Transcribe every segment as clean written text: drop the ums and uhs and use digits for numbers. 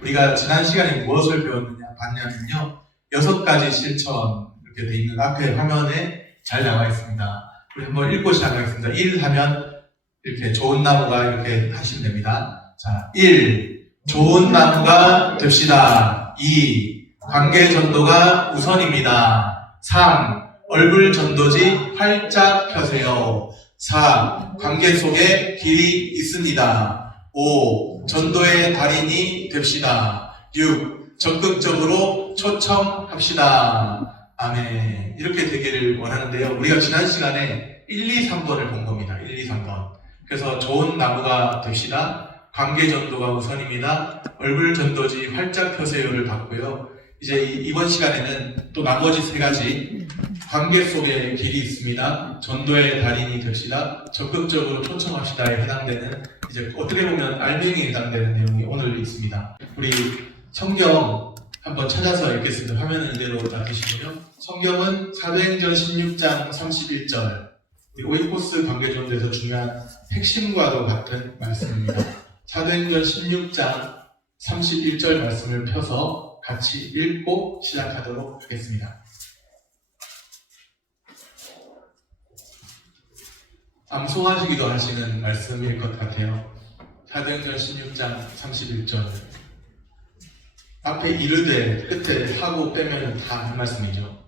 우리가 지난 시간에 무엇을 봤냐면요. 6가지 실천 이렇게 돼 있는 앞에 화면에 잘 나와 있습니다. 우리 한번 읽고 시작하겠습니다. 1 하면 이렇게 좋은 나무가 이렇게 하시면 됩니다. 자, 1. 좋은 나무가 됩시다. 2. 관계 전도가 우선입니다. 3. 얼굴 전도지 활짝 펴세요. 4. 관계 속에 길이 있습니다. 5. 전도의 달인이 됩시다. 6. 적극적으로 초청합시다. 아멘. 이렇게 되기를 원하는데요. 우리가 지난 시간에 1, 2, 3번을 본 겁니다. 1, 2, 3번. 그래서 좋은 나무가 됩시다. 관계 전도가 우선입니다. 얼굴 전도지 활짝 펴세요를 봤고요. 이제 이번 시간에는 또 나머지 3가지 관계 속에 길이 있습니다. 전도의 달인이 됩시다. 적극적으로 초청합시다에 해당되는 이제 어떻게 보면 알맹이에 해당되는 내용이 오늘 있습니다. 우리 성경 한번 찾아서 읽겠습니다. 화면은 이대로 놔두시고요. 성경은 사도행전 16장 31절 우리 오이코스 관계전도에서 중요한 핵심과도 같은 말씀입니다. 사도행전 16장 31절 말씀을 펴서 같이 읽고 시작하도록 하겠습니다. 암송하시기도 하시는 말씀일 것 같아요. 사도행전 16장 31절 앞에 이르되 끝에 하고 빼면 다 한 말씀이죠.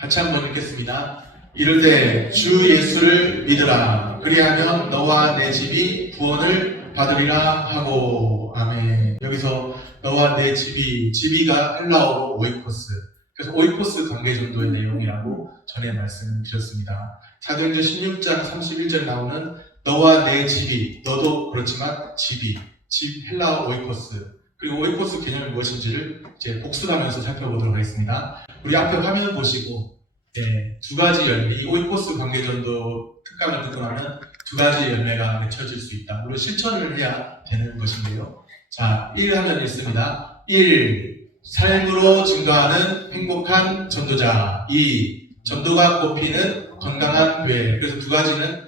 같이 한번 읽겠습니다. 이르되 주 예수를 믿으라 그리하면 너와 내 집이 구원을 받으리라 하고. 아멘. 여기서 너와 내 집이가 헬라어로 오이코스, 그래서 오이코스 관계전도의 내용이라고 전에 말씀드렸습니다. 사도행전 16장 31절 나오는 너와 내 집이, 너도 그렇지만 집 헬라어 오이코스, 그리고 오이코스 개념이 무엇인지를 이제 복습하면서 살펴보도록 하겠습니다. 우리 앞에 화면 보시고 2가지 열매, 이 오이코스 관계전도 특강을 듣고 나면 2가지 열매가 맺혀질 수 있다. 물론 실천을 해야 되는 것인데요. 자, 1 하면 읽습니다. 1. 삶으로 증거하는 행복한 전도자. 2. 전도가 꽃피는 건강한 교회. 그래서 2가지는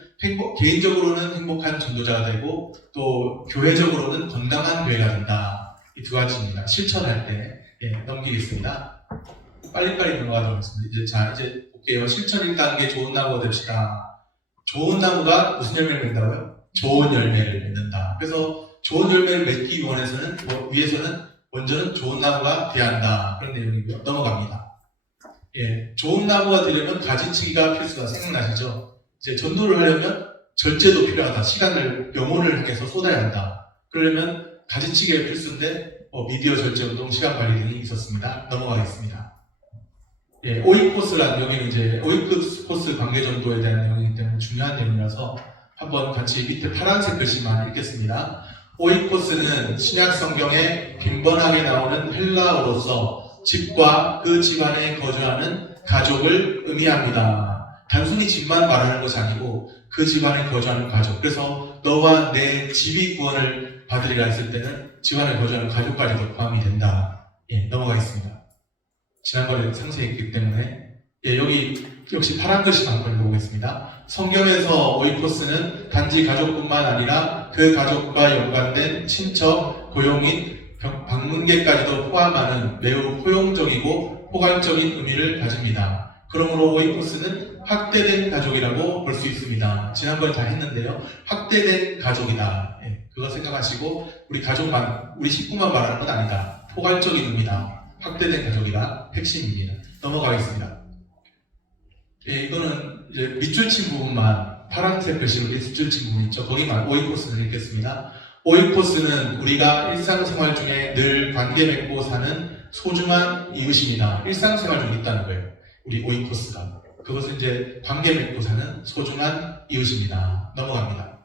개인적으로는 행복한 전도자가 되고 또 교회적으로는 건강한 교회가 된다. 이 2가지입니다. 실천할 때 넘기겠습니다. 빨리빨리 넘어가도록 하겠습니다. 이제 볼게요. 실천 1단계 좋은 나무가 됩시다. 좋은 나무가 무슨 열매를 맺는다고요? 좋은 열매를 맺는다. 그래서 좋은 열매를 맺기 위해서는 먼저는 좋은 나무가 돼야 한다. 그런 내용이고요. 넘어갑니다. 좋은 나무가 되려면 가지치기가 필수다. 생각나시죠? 이제 전도를 하려면 절제도 필요하다. 시간을 영혼을 향해서 쏟아야 한다. 그러려면 가지치기가 필수인데 미디어 절제 운동, 시간 관리 등이 있었습니다. 넘어가겠습니다. 오이코스라는 여기는 이제 오이코스 관계전도에 대한 내용이기 때문에 중요한 내용이라서 한번 같이 밑에 파란색 글씨만 읽겠습니다. 오이코스는 신약 성경에 빈번하게 나오는 헬라어로서 집과 그 집안에 거주하는 가족을 의미합니다. 단순히 집만 말하는 것이 아니고 그 집안에 거주하는 가족. 그래서 너와 내 집이 구원을 받으리라 했을 때는 집안에 거주하는 가족까지도 포함이 된다. 넘어가겠습니다. 지난번에 상세히 했기 때문에 여기 역시 파란 글씨만 한번 읽어보겠습니다. 성경에서 오이코스는 단지 가족뿐만 아니라 그 가족과 연관된 친척, 고용인, 방문객까지도 포함하는 매우 포용적이고 포괄적인 의미를 가집니다. 그러므로 오이코스는 확대된 가족이라고 볼 수 있습니다. 지난번에 다 했는데요. 확대된 가족이다. 그거 생각하시고 우리 식구만 말하는 건 아니다. 포괄적인 의미다. 확대된 가족이다. 핵심입니다. 넘어가겠습니다. 이거는 이제 밑줄 친 부분만 파란색 글씨로 밑줄 친 부분 있죠. 거기만 오이코스를 읽겠습니다. 오이코스는 우리가 일상생활 중에 늘 관계 맺고 사는 소중한 이웃입니다. 일상생활 중에 있다는 거예요. 우리 오이코스가. 그것은 이제 관계 맺고 사는 소중한 이웃입니다. 넘어갑니다.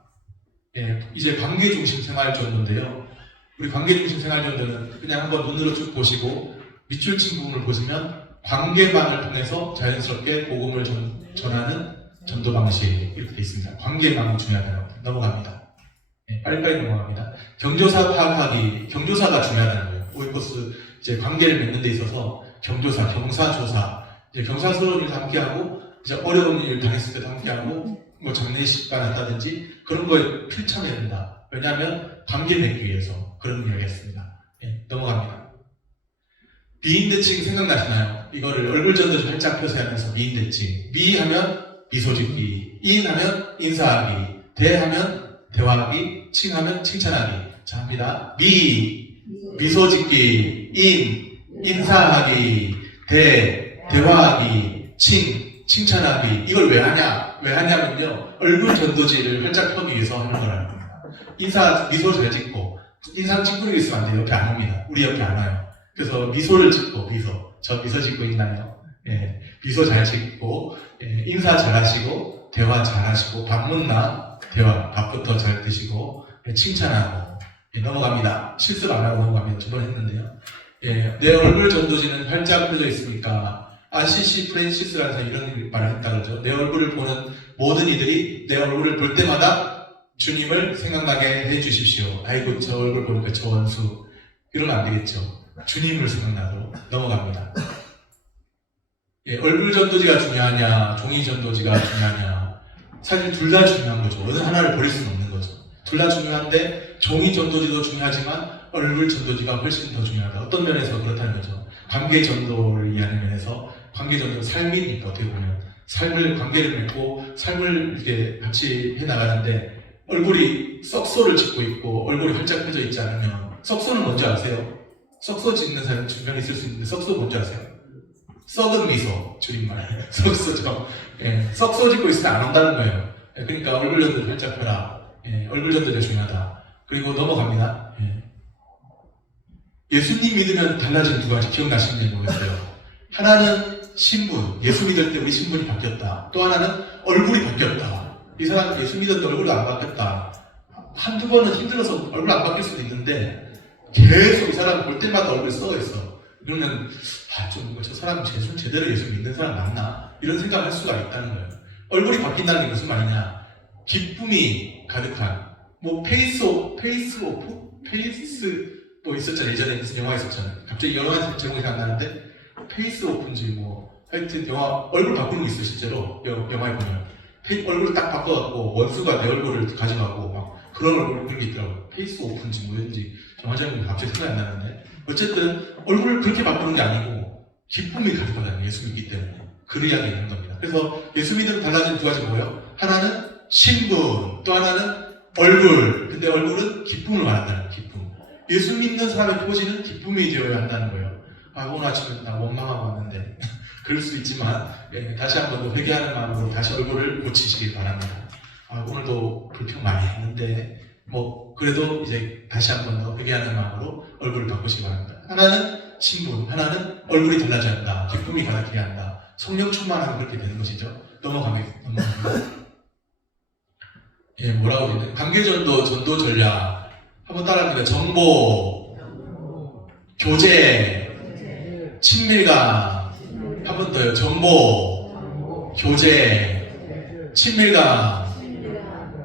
이제 관계중심 생활전도인데요. 우리 관계중심 생활전도는 그냥 한번 눈으로 쭉 보시고 밑줄 친 부분을 보시면 관계망을 통해서 자연스럽게 복음을 전하는 전도 방식 이렇게 되어 있습니다. 관계망이 중요하다고 넘어갑니다. 빨리빨리 넘어갑니다. 경조사 파악하기, 경조사가 중요하다는 거예요. 오이코스 이제 관계를 맺는 데 있어서 경조사, 경사조사, 이제 경사스러운 일도 함께하고 이제 어려운 일 당했을 때도 함께하고 장례식가 났다든지 그런 거에 필참해야 된다. 왜냐하면 관계 맺기 위해서. 그런 이야기였습니다. 예, 넘어갑니다. 미인대칭 생각나시나요? 이거를 얼굴 전도 살짝 펴서하면서 미인대칭. 미 하면 미소 짓기, 인 하면 인사하기, 대 하면 대화하기, 칭 하면 칭찬하기. 자, 합니다. 미, 미소 짓기, 인, 인사하기, 대, 대화하기, 칭찬하기. 이걸 왜 하냐? 왜 하냐면요. 얼굴 전도지를 활짝 펴기 위해서 하는 거라는 겁니다. 미소 잘 짓고, 인상 찌푸리고 있으면 안 돼요. 옆에 안 옵니다. 우리 옆에 안 와요. 그래서 미소를 짓고, 저 미소 짓고 있나요? 예, 미소 잘 짓고, 예, 인사 잘 하시고, 대화 잘 하시고, 밥 묻나? 대화, 밥부터 잘 드시고, 예, 칭찬하고, 예, 넘어갑니다. 실습 안 하고 넘어갑니다. 두 번 했는데요. 예, 내 얼굴 전도지는 활짝 펴져 있으니까, 아시시 프랜시스라는 사람이 이런 말을 했다 그러죠. 내 얼굴을 보는 모든 이들이 내 얼굴을 볼 때마다 주님을 생각나게 해주십시오. 아이고, 저 얼굴 보니까 저 원수. 이러면 안 되겠죠. 주님을 생각나도록 넘어갑니다. 예, 얼굴 전도지가 중요하냐, 종이 전도지가 중요하냐. 사실 둘 다 중요한 거죠. 어느 하나를 버릴 수는 없는 거죠. 둘 다 중요한데 종이 전도지도 중요하지만 얼굴 전도지가 훨씬 더 중요하다. 어떤 면에서 그렇다는 거죠. 관계 전도를 이해하는 면에서 관계 전도는 삶이니까 어떻게 보면 관계를 맺고 삶을 이렇게 같이 해나가는데 얼굴이 썩소를 짓고 있고 얼굴이 활짝 펴져 있지 않으면 썩소는 뭔지 아세요? 썩소 짓는 사람 주변에 있을 수 있는데 썩소 뭔지 아세요? 썩은 미소, 줄임말. 썩소죠. 예, 썩소 짓고 있으면 안 온다는 거예요. 예, 그러니까 얼굴 전도를 활짝 펴라. 예, 얼굴 전도가 중요하다. 그리고 넘어갑니다. 예수님 믿으면 달라진 두 가지 기억나시는지 모르겠어요. 하나는 신분, 예수 믿을 때 우리 신분이 바뀌었다. 또 하나는 얼굴이 바뀌었다. 이 사람은 예수 믿었는데 얼굴도 안 바뀌었다. 한두 번은 힘들어서 얼굴 안 바뀔 수도 있는데 계속 이 사람 볼 때마다 얼굴이 썩어있어. 그러면 저 사람 제대로 예수 믿는 사람 맞나? 이런 생각을 할 수가 있다는 거예요. 얼굴이 바뀐다는 게 무슨 말이냐? 기쁨이 가득한 페이스 있었잖아요. 예전에 무슨 영화 있었잖아요. 갑자기 영화 제목이 안 나는데 페이스 오픈지 하여튼 영화 얼굴 바꾸는 게 있어요. 실제로 영화에 보면 얼굴을 딱 바꿔갖고 원수가 내 얼굴을 가져가고 막 그런 얼굴 그런 게 있더라고요. 페이스 오픈지 뭐였는지 정확하게 갑자기 생각이 안 나는데 어쨌든 얼굴을 그렇게 바꾸는 게 아니고 기쁨이 가득하다는 예수 믿기 때문에 그 이야기 있는 겁니다. 그래서 예수 믿으면 달라진 두 가지 뭐예요? 하나는 신분, 또 하나는 얼굴. 근데 얼굴은 기쁨을 말한다는 거예요. 기쁨. 예수 믿는 사람의 포지는 기쁨이 되어야 한다는 거예요. 오늘 아침에 나 원망하고 왔는데 그럴 수 있지만 다시 한번 더 회개하는 마음으로 다시 얼굴을 고치시길 바랍니다. 오늘도 불평 많이 했는데 그래도 이제 다시 한번 더 회개하는 마음으로 얼굴을 바꾸시기 바랍니다. 하나는 신분, 하나는 얼굴이 달라져야 한다. 기쁨이 가득해야 한다. 성령 충만하면 그렇게 되는 것이죠. 넘어갑니다. 뭐라고 해야 되나? 관계전도, 전도 전략. 한번 따라합니다. 정보, 교제, 친밀감. 한 번 더요. 정보, 교제, 친밀감.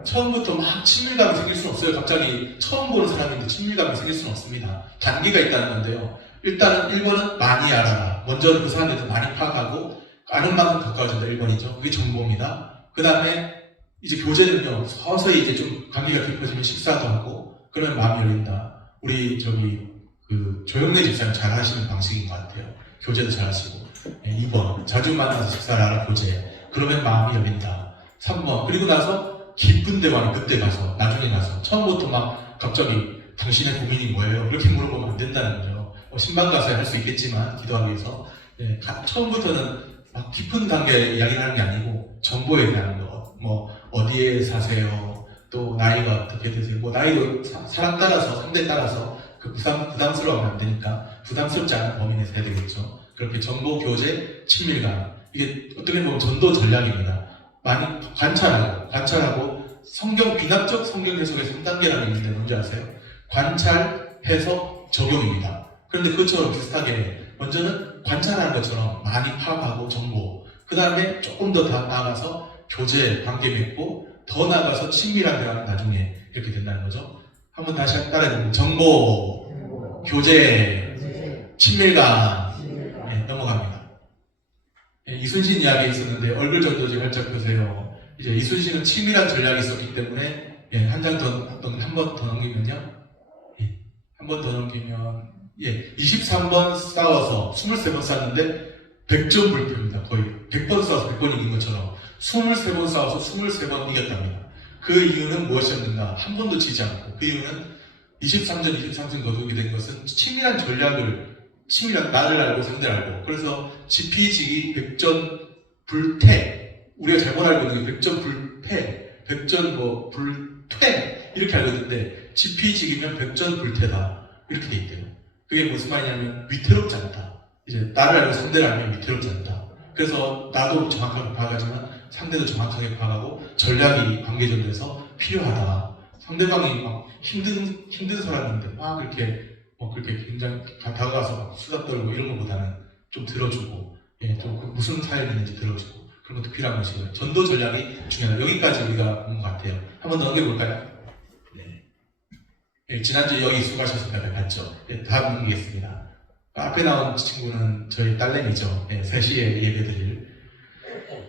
처음부터 막 친밀감이 생길 수는 없어요. 갑자기 처음 보는 사람인데 친밀감이 생길 수는 없습니다. 단계가 있다는 건데요. 일단은 1번은 많이 알아라. 먼저 그 사람에 대해서 많이 파악하고 아는 만큼 가까워진다. 1번이죠. 그게 정보입니다. 그 다음에 이제 교제는요. 서서히 이제 좀 관계가 깊어지면 식사도 하고 그러면 마음이 열린다. 우리 조영래 집사님 잘 하시는 방식인 것 같아요. 교제도 잘 하시고. 2번 자주 만나서 식사를 하라. 교제. 그러면 마음이 열린다. 3번 그리고 나서 깊은 대화는 그때 가서 나중에 가서 처음부터 막 갑자기 당신의 고민이 뭐예요? 이렇게 물어보면 안 된다는 거죠. 신방 가서 할 수 있겠지만 기도하기 위해서 처음부터는 막 깊은 단계 이야기를 하는 게 아니고 정보에 대한 거 어디에 사세요? 또 나이가 어떻게 되세요? 나이도 사람 따라서 상대 따라서 부담스러워하면 안 되니까 부담스럽지 않은 범위 내에서 해야 되겠죠. 그렇게 정보 교제 친밀감 이게 어떻게 보면 전도 전략입니다. 많이 관찰하고 비납적 성경 해석의 3단계라는 게 있는데 뭔지 아세요? 관찰, 해석, 적용입니다. 그런데 그것처럼 비슷하게 먼저는 관찰하는 것처럼 많이 파악하고 정보 그 다음에 조금 더 나아가서 교제, 관계 맺고 더 나아가서 친밀한 대화는 나중에 이렇게 된다는 거죠. 한번 다시 따라해보면 정보, 교제, 친밀감 넘어갑니다. 이순신 이야기 있었는데 얼굴 전도지 활짝 펴세요. 이제 이순신은 치밀한 전략이 있었기 때문에 한 장 더, 한 번 더 넘기면요. 한 번 더 넘기면 23번 싸워서 23번 쌌는데 100점 불패입니다. 거의 100번 싸워서 100번 이긴 것처럼 23번 싸워서 23번 이겼답니다. 그 이유는 무엇이었는가? 한 번도 지지 않고, 그 이유는 23전 23승 거두게 된 것은 치밀한 전략을, 치밀한 나를 알고 상대를 알고, 그래서 지피지기 100전 불태, 우리가 잘못 알고 있는 게 100전 불패, 100전 불퇴 이렇게 알고 있는데 지피지기면 100전 불태다 이렇게 돼 있대요. 그게 무슨 말이냐면 위태롭지 않다. 이제 나를 알고 상대를 알면 위태롭지 않다. 그래서 나도 정확하게 파악하지만 상대도 정확하게 파악하고 전략이 관계전에서 필요하다. 상대방이 막 힘든 사람인데 막 그렇게 굉장히 다가가서 막 수다 떨고 이런 것보다는 좀 들어주고, 좀 무슨 사연이 있는지 들어주고 그런 것도 필요한 것이고요. 전도 전략이 중요하다. 여기까지 우리가 본 것 같아요. 한번 더 넘겨볼까요? 지난주에 여기 수고하셨습니다. 봤죠? 다음 넘기겠습니다. 앞에 나온 친구는 저희 딸내미죠. 3시에 예배드릴.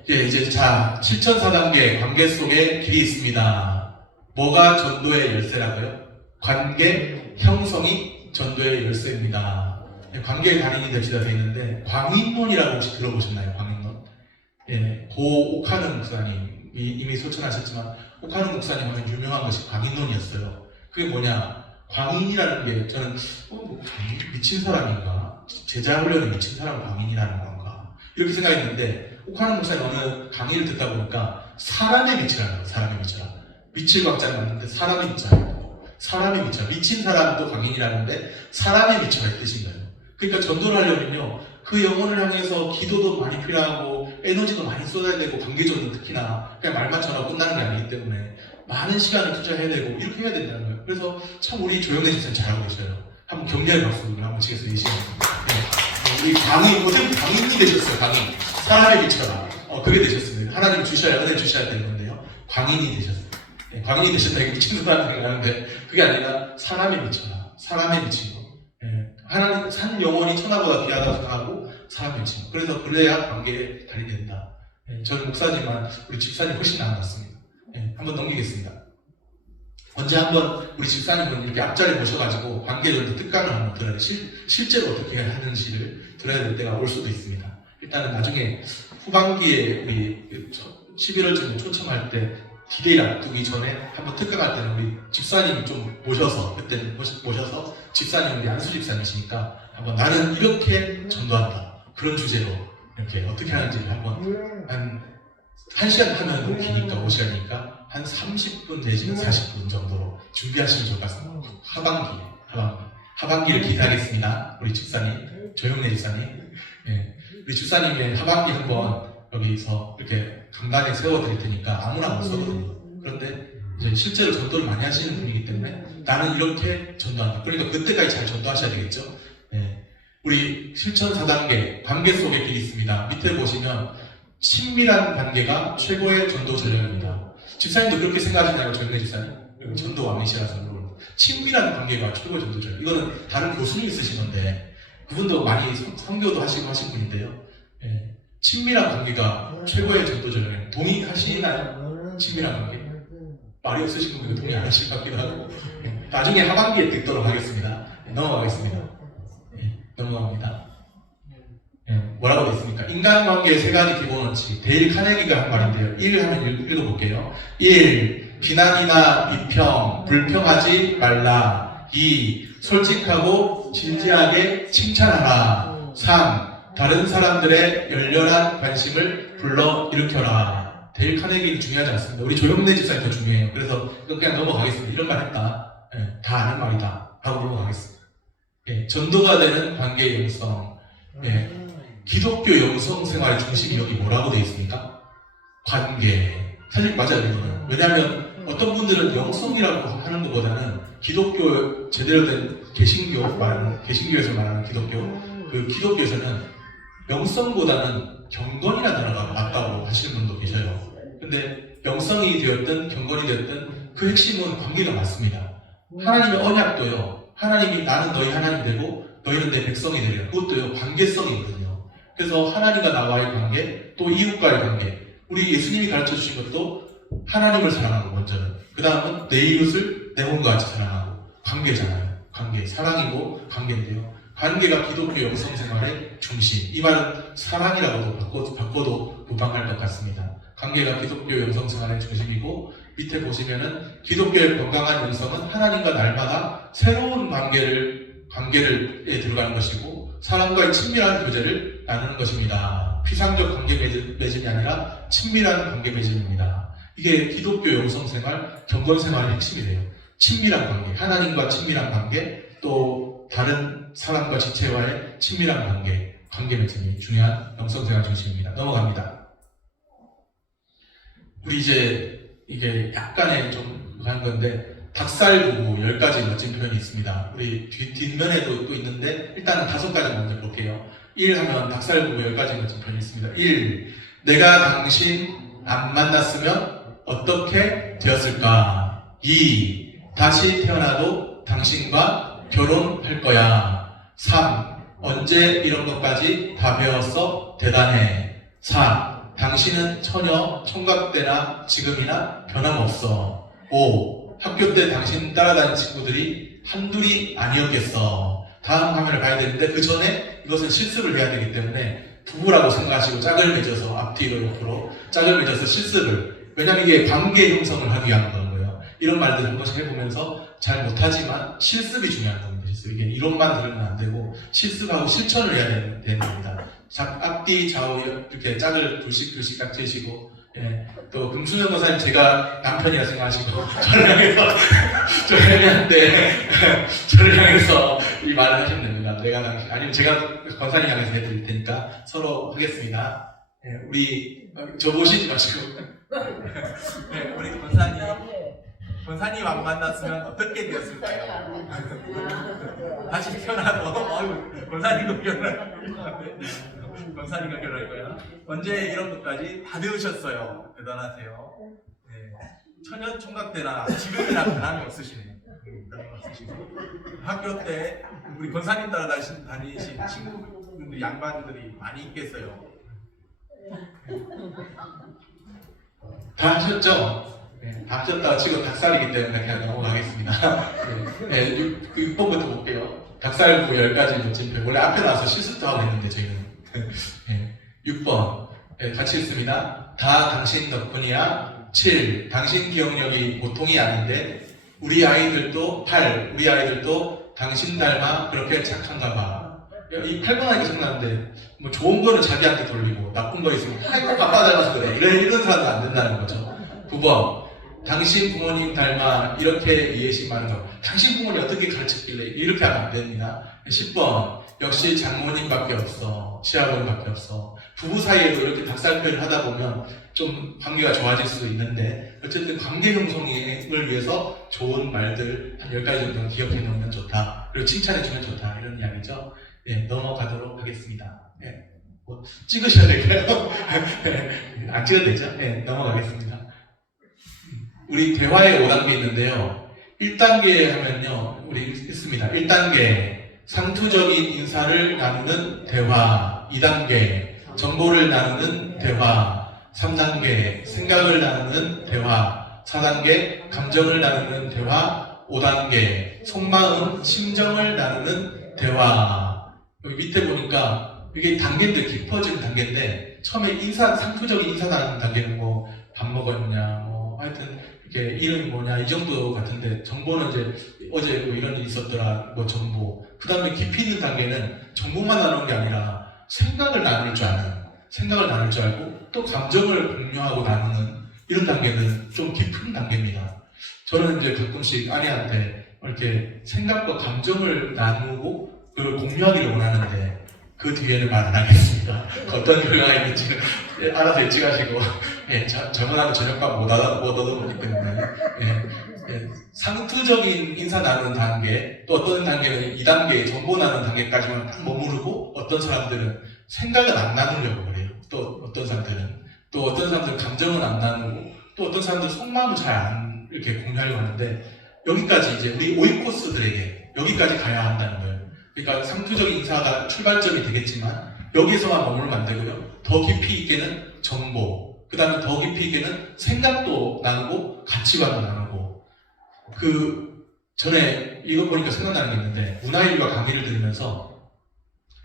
이제 자, 7,4단계 관계 속에 길이 있습니다. 뭐가 전도의 열쇠라고요? 관계 형성이 전도의 열쇠입니다. 관계의 달인이 됩시다 되어 있는데, 광인론이라고 혹시 들어보셨나요? 광인론? 고 옥하는 목사님, 이미 소천하셨지만 옥하는 목사님 하면 유명한 것이 광인론이었어요. 그게 뭐냐? 광인이라는 게 저는 광인? 미친 사람인가? 제자 훈련에 미친 사람 광인이라는 건가? 이렇게 생각했는데, 옥하는 목사님 어느 강의를 듣다 보니까 사람의 미치라는 거예요. 사람의 미치라. 미칠 광자는 맞는데 사람의 미치라는 사람의 미쳐. 미친 사람도 광인이라는데 사람의 미쳐가 뜻인 거예요. 그러니까 전도를 하려면요, 그 영혼을 향해서 기도도 많이 필요하고 에너지도 많이 쏟아야 되고, 관계전도 특히나 그냥 말만 전하고 끝나는 게 아니기 때문에 많은 시간을 투자해야 되고 이렇게 해야 된다는 거예요. 그래서 참 우리 조영래 집사님 잘하고 계셔요. 한번 격려의 박수를 한번 치겠어요. 이 시간에. 우리 모든 광인이 되셨어요. 광인. 사람의 미쳐라. 그게 되셨습니다. 하나님 주셔야, 은혜 주셔야 되는 건데요. 광인이 되셨어요. 광인이 되셨다 이게 미친 사람들이 생각하는데 그게 아니라 사람의 미쳐라. 사람의 미친 거. 하나님 산 영혼이 천하보다 귀하다고 생각하고 사람의 미친 거. 그래서 그래야 관계에 달리된다. 저는 목사지만 우리 집사님 훨씬 나았습니다. 한번 넘기겠습니다. 언제 한번 우리 집사님은 이렇게 앞자리에 모셔가지고 관계전도 특강을 한번 들어야 돼. 실제로 어떻게 하는지를 들어야 될 때가 올 수도 있습니다. 일단은 나중에 후반기에 우리 11월쯤에 초청할 때 디데이 앞두기 전에 한번 특강할 때는 우리 집사님 좀 모셔서, 그때 모셔서 집사님, 우리 안수 집사님이시니까 한번 나는 이렇게 전도한다. 그런 주제로 이렇게 어떻게 하는지 한번 한 시간 하면 너무 기니까 5시간이니까 한 30분 내지는 40분 정도로 준비하시면 좋을 것 같습니다. 하반기를 기대하겠습니다. 우리 집사님, 조영래 집사님. 우리 집사님의 하반기 한번 여기서 이렇게 강단에 세워드릴 테니까 아무나 못 써거든요. 그런데 이제 실제로 전도를 많이 하시는 분이기 때문에 나는 이렇게 전도한다. 그러니까 그때까지 잘 전도하셔야 되겠죠. 우리 실천 4단계 관계 속에 길이 있습니다. 밑에 보시면 친밀한 관계가 최고의 전도 전략입니다. 집사님도 그렇게 생각하시나요? 조영래 집사님? 전도 왕이시라서 친밀한 관계가 최고의 전도 전략. 이거는 다른 교수님이 쓰신 건데 그분도 많이 선교도 하시고 하신 분인데요. 친밀한 관계가 최고의 전도 전략. 동의하시나요? 친밀한 관계? 말이 없으신 분들 동의 안 하실 것 같기도 하고. 나중에 하반기에 듣도록 하겠습니다. 넘어가겠습니다. 넘어갑니다. 뭐라고 되어 있습니까? 인간관계의 3가지 기본 원칙. 데일 카네기가 한 말인데요. 1 하면 읽어볼게요. 1. 비난이나 비평, 불평하지 말라. 2. 솔직하고 진지하게 칭찬하라. 3. 다른 사람들의 열렬한 관심을 불러일으켜라. 데일 카네기는 중요하지 않습니다. 우리 조영래 집사님 더 중요해요. 그래서 이거 그냥 넘어가겠습니다. 이런 말 했다. 다 아는 말이다. 하고 넘어가겠습니다. 전도가 되는 관계의 영성. 기독교 영성 생활의 중심이 여기 뭐라고 되어 있습니까? 관계. 사실 맞아요, 이거는. 왜냐하면 어떤 분들은 영성이라고 하는 것보다는 기독교 제대로 된 개신교에서 말하는 기독교, 그 기독교에서는 영성보다는 경건이라는 단어가 맞다고 하시는 분도 계셔요. 근데 영성이 되었든 경건이 되었든 그 핵심은 관계가 맞습니다. 하나님의 언약도요, 하나님이 나는 너희 하나님 되고 너희는 내 백성이 되리라. 그것도요, 관계성이거든요. 그래서 하나님과 나와의 관계, 또 이웃과의 관계. 우리 예수님이 가르쳐 주신 것도 하나님을 사랑하고 먼저는, 그 다음은 내 이웃을 내 몸과 같이 사랑하고 관계잖아요. 관계, 사랑이고 관계인데요. 관계가 기독교 영성생활의 중심. 이 말은 사랑이라고도 바꿔도 무방할 것 같습니다. 관계가 기독교 영성생활의 중심이고 밑에 보시면은 기독교의 건강한 영성은 하나님과 날마다 새로운 관계에 들어가는 것이고 사람과의 친밀한 교제를 나누는 것입니다. 피상적 관계 맺음이 아니라 친밀한 관계 맺음입니다. 이게 기독교 영성생활, 경건생활의 핵심이래요. 친밀한 관계, 하나님과 친밀한 관계, 또 다른 사람과 지체와의 친밀한 관계 맺음이 중요한 영성생활 중심입니다. 넘어갑니다. 우리 이게 약간의 좀 한 건데 닭살 부부 10가지 멋진 표현이 있습니다. 우리 뒷면에도 또 있는데 일단은 5가지 먼저 볼게요. 1 하면 닭살 부부 10가지 멋진 표현이 있습니다. 1. 내가 당신 안 만났으면 어떻게 되었을까? 2. 다시 태어나도 당신과 결혼할 거야. 3. 언제 이런 것까지 다 배웠어? 대단해. 4. 당신은 전혀 총각 때나 지금이나 변함없어. 5. 학교 때 당신 따라다닌 친구들이 한둘이 아니었겠어. 다음 화면을 봐야 되는데 그 전에 이것은 실습을 해야 되기 때문에 부부라고 생각하시고 짝을 맺어서 앞뒤로 옆으로 짝을 맺어서 실습을, 왜냐면 이게 관계 형성을 하기 위한 거고요. 이런 말들을 한 번씩 해보면서 잘 못하지만 실습이 중요한 겁니다. 실습. 이게 이론만 들으면 안 되고 실습하고 실천을 해야 되는 겁니다. 앞뒤 좌우 이렇게 짝을 둘씩 딱 재시고, 예. 또 금수현 권사님 제가 남편이라 생각하시고 저를 향해서 이 말을 하시면 됩니다. 내가 당신, 아니면 제가 권사님 향해서 해드릴 테니까 서로 하겠습니다. 예, 우리 저 보시지 마시고 네, 우리 권사님 안 만났으면 어떻게 되었을까요? 다시 태어나도 권사님도 권사님과 결혼할 거야. 언제 이런 것까지 다 배우셨어요. 대단하세요. 네. 천연 총각 때나 지금이나 변함이 없으시네. 학교 때 우리 권사님 따라 다니신 친구분들, 양반들이 많이 있겠어요. 다 하셨죠? 네, 다 하셨다가 지금 닭살이기 때문에 그냥 넘어가겠습니다. 네, 6번부터 볼게요. 닭살 10가지 멋진 표. 원래 앞에 나와서 실습도 하고 있는데 저희는. 네, 6번. 네, 같이 읽습니다. 다 당신 덕분이야. 7. 당신 기억력이 보통이 아닌데 우리 아이들도 당신 닮아 그렇게 착한가 봐. 이 8번 하니까 생각나는데 뭐 좋은 거는 자기한테 돌리고 나쁜 거 있으면 아이고 아빠 닮아서 그래. 이런 사람도 안 된다는 거죠. 9번. 당신 부모님 닮아 이렇게 이해심하는 거. 당신 부모님 어떻게 가르쳤길래 이렇게 하면 안 됩니다. 10번. 역시 장모님밖에 없어. 시아버님밖에 없어. 부부 사이에도 이렇게 닭살 표현을 하다 보면 좀 관계가 좋아질 수도 있는데 어쨌든 관계 형성을 위해서 좋은 말들 한 10가지 정도는 기억해 놓으면 좋다. 그리고 칭찬해 주면 좋다. 이런 이야기죠. 네, 넘어가도록 하겠습니다. 네, 뭐 찍으셔야 될까요? 안 찍어도 되죠? 네, 넘어가겠습니다. 우리 대화의 5단계 있는데요. 1단계 하면요, 우리 있습니다. 1단계, 상투적인 인사를 나누는 대화. 2단계, 정보를 나누는 대화. 3단계, 생각을 나누는 대화. 4단계, 감정을 나누는 대화. 5단계, 속마음, 심정을 나누는 대화. 여기 밑에 보니까 이게 단계인데 깊어진 단계인데 처음에 상투적인 인사 나누는 단계는 뭐 밥 먹었냐, 뭐 하여튼 이게 이름이 뭐냐 이 정도 같은데 정보는 이제 어제 뭐 이런 일이 있었더라 뭐 정보. 그 다음에 깊이 있는 단계는 정보만 나누는 게 아니라 생각을 나눌 줄 알고 또 감정을 공유하고 나누는 이런 단계는 좀 깊은 단계입니다. 저는 이제 가끔씩 아내한테 이렇게 생각과 감정을 나누고 그걸 공유하기를 원하는데 그 뒤에는 말 안 하겠습니다. 어떤 결과가 있는지는 알아서 예측하시고 예, 저번하고 저녁밥 못 얻어보기 때문에 상투적인 인사 나누는 단계, 또 어떤 단계는 2단계 정보 나누는 단계까지만 딱 머무르고 어떤 사람들은 생각을 안 나누려고 그래요. 또 어떤 사람들은 감정은 안 나누고 또 어떤 사람들은 속마음을 잘 안 이렇게 공유하려고 하는데 여기까지 이제 우리 오이코스들에게 여기까지 가야 한다는 거예요. 그러니까 상투적인 인사가 출발점이 되겠지만 여기서만 머물면 안 되고요. 더 깊이 있게는 정보, 그 다음에 더 깊이 있게는 생각도 나누고 가치관도 나누고. 그 전에 이거 보니까 생각나는 게 있는데, 문화일과 강의를 들으면서